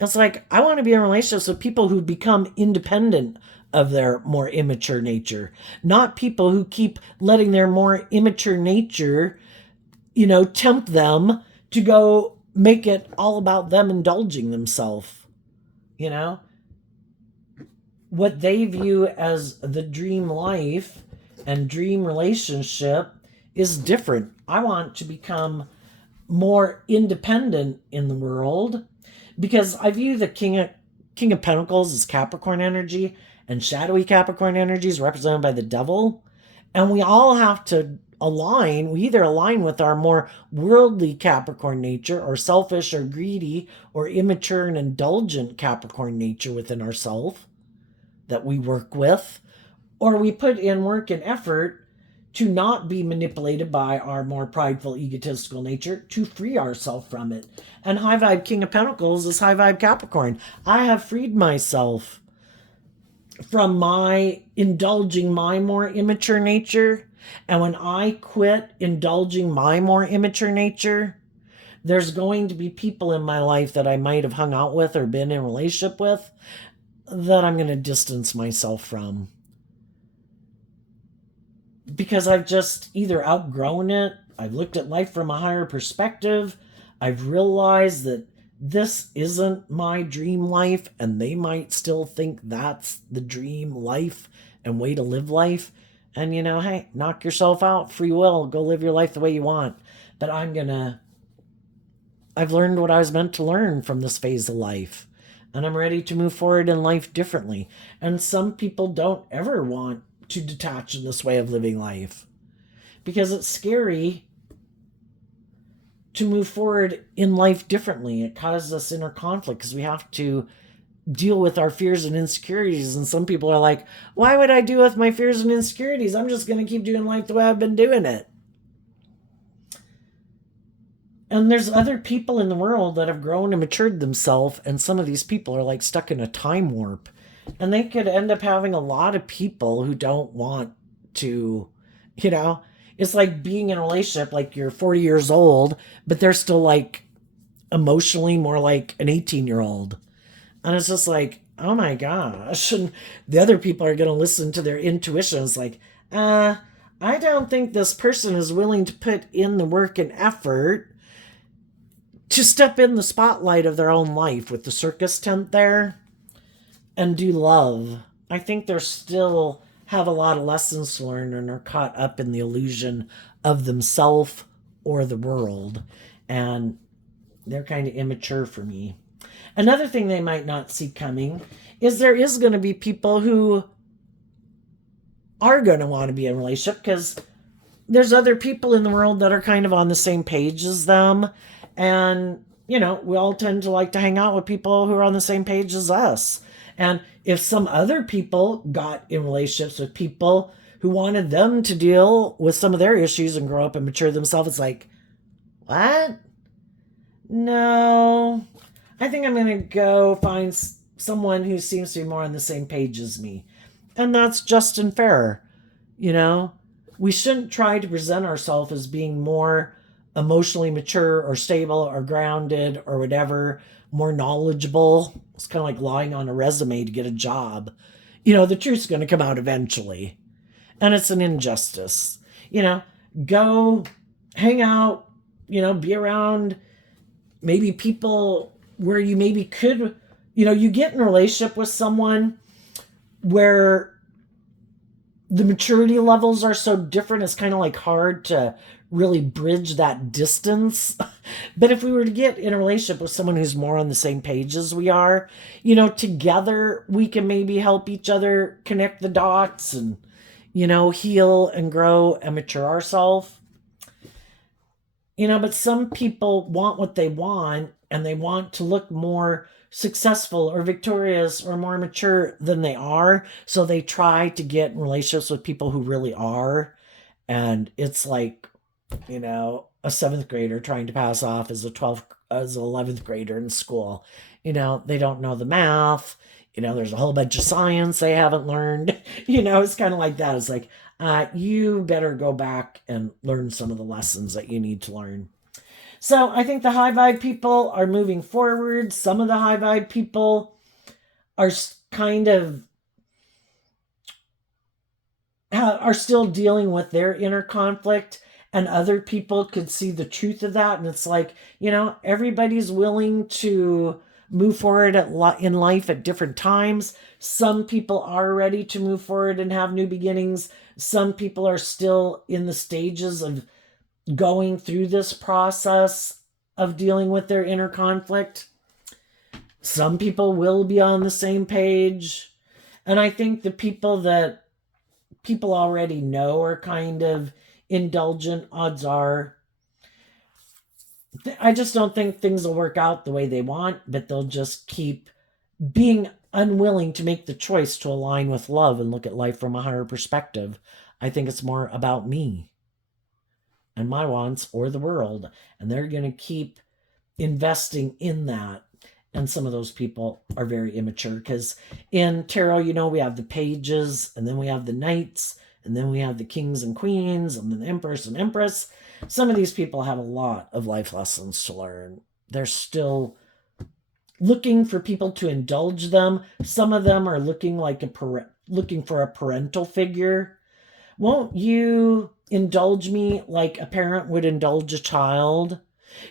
It's like, I want to be in relationships with people who become independent of their more immature nature, not people who keep letting their more immature nature, tempt them to go make it all about them indulging themselves. What they view as the dream life and dream relationship is different. I want to become more independent in the world, because I view the King of Pentacles as Capricorn energy, and shadowy Capricorn energy is represented by the devil. And we all have to align. We either align with our more worldly Capricorn nature, or selfish or greedy or immature and indulgent Capricorn nature within ourselves that we work with, or we put in work and effort to not be manipulated by our more prideful, egotistical nature, to free ourselves from it. And high vibe King of Pentacles is high vibe Capricorn. I have freed myself from my indulging my more immature nature. And when I quit indulging my more immature nature, there's going to be people in my life that I might have hung out with or been in a relationship with that I'm going to distance myself from. Because I've just either outgrown it, I've looked at life from a higher perspective, I've realized that this isn't my dream life, and they might still think that's the dream life and way to live life. And hey, knock yourself out, free will, go live your life the way you want. But I've learned what I was meant to learn from this phase of life, and I'm ready to move forward in life differently. And some people don't ever want to detach in this way of living life, because it's scary to move forward in life differently. It causes us inner conflict because we have to deal with our fears and insecurities. And some people are like, why would I deal with my fears and insecurities? I'm just going to keep doing life the way I've been doing it. And there's other people in the world that have grown and matured themselves, and some of these people are like stuck in a time warp. And they could end up having a lot of people who don't want to, it's like being in a relationship, like you're 40 years old, but they're still like emotionally more like an 18-year-old. And it's just like, oh my gosh. And the other people are going to listen to their intuitions like, I don't think this person is willing to put in the work and effort to step in the spotlight of their own life with the circus tent there and do love. I think they're still have a lot of lessons to learn and are caught up in the illusion of themselves or the world. And they're kind of immature for me. Another thing they might not see coming is there is going to be people who are going to want to be in a relationship because there's other people in the world that are kind of on the same page as them. And, we all tend to like to hang out with people who are on the same page as us. And if some other people got in relationships with people who wanted them to deal with some of their issues and grow up and mature themselves, it's like, what? No. I think I'm going to go find someone who seems to be more on the same page as me. And that's just and fair. We shouldn't try to present ourselves as being more emotionally mature or stable or grounded or whatever, more knowledgeable. It's kind of like lying on a resume to get a job. The truth's going to come out eventually. And it's an injustice. Go hang out, be around maybe people where you maybe could, you get in a relationship with someone where the maturity levels are so different, it's kind of like hard to really bridge that distance. But if we were to get in a relationship with someone who's more on the same page as we are, together we can maybe help each other connect the dots and, heal and grow and mature ourselves. But some people want what they want and they want to look more successful or victorious or more mature than they are. So they try to get in relationships with people who really are. And it's like, a 7th grader trying to pass off as an 11th grader in school. They don't know the math. There's a whole bunch of science they haven't learned. It's kind of like that. It's like, you better go back and learn some of the lessons that you need to learn. So I think the high vibe people are moving forward. Some of the high vibe people are kind of are still dealing with their inner conflict, and other people could see the truth of that. And it's like, everybody's willing to move forward in life at different times. Some people are ready to move forward and have new beginnings. Some people are still in the stages of going through this process of dealing with their inner conflict. Some people will be on the same page. And I think the people that people already know are kind of indulgent, odds are. I just don't think things will work out the way they want, but they'll just keep being unwilling to make the choice to align with love and look at life from a higher perspective. I think it's more about me and my wants or the world. And they're going to keep investing in that. And some of those people are very immature because in tarot, we have the pages and then we have the knights and then we have the kings and queens and then the empress and empress. Some of these people have a lot of life lessons to learn. They're still looking for people to indulge them. Some of them are looking for a parental figure. Won't you indulge me like a parent would indulge a child?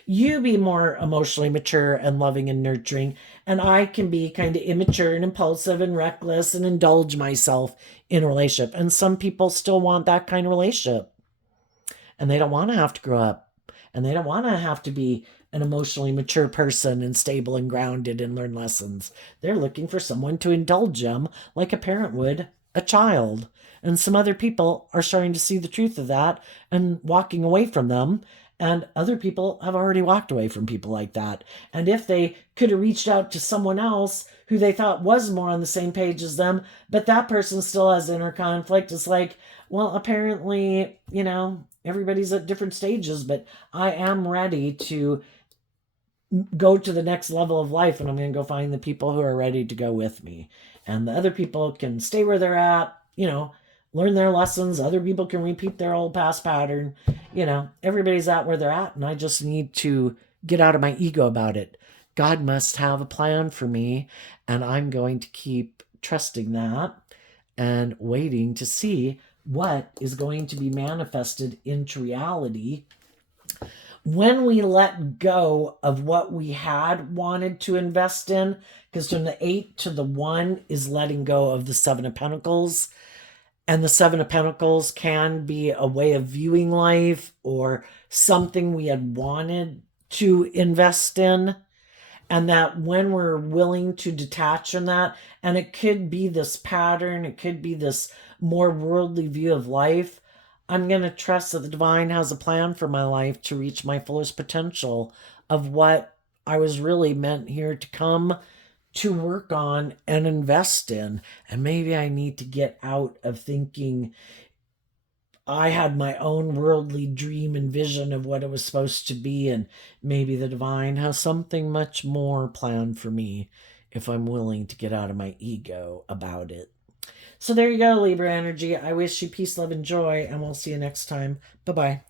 You be more emotionally mature and loving and nurturing, and I can be kind of immature and impulsive and reckless and indulge myself in a relationship. And some people still want that kind of relationship. And they don't want to have to grow up. And they don't want to have to be an emotionally mature person and stable and grounded and learn lessons. They're looking for someone to indulge them like a parent would a child. And some other people are starting to see the truth of that and walking away from them. And other people have already walked away from people like that. And if they could have reached out to someone else who they thought was more on the same page as them, but that person still has inner conflict, it's like, well, apparently, everybody's at different stages, but I am ready to go to the next level of life, and I'm going to go find the people who are ready to go with me. And the other people can stay where they're at, learn their lessons. Other people can repeat their old past pattern. Everybody's at where they're at, and I just need to get out of my ego about it. God must have a plan for me, and I'm going to keep trusting that and waiting to see what is going to be manifested into reality when we let go of what we had wanted to invest in. Because from the 8 to the 1 is letting go of the 7 of Pentacles. And the Seven of Pentacles can be a way of viewing life or something we had wanted to invest in. And that when we're willing to detach from that, and it could be this pattern, it could be this more worldly view of life, I'm going to trust that the divine has a plan for my life to reach my fullest potential of what I was really meant here to come to work on and invest in. And maybe I need to get out of thinking I had my own worldly dream and vision of what it was supposed to be, and maybe the divine has something much more planned for me if I'm willing to get out of my ego about it. So there you go, Libra energy. I wish you peace, love, and joy, and we'll see you next time. Bye bye.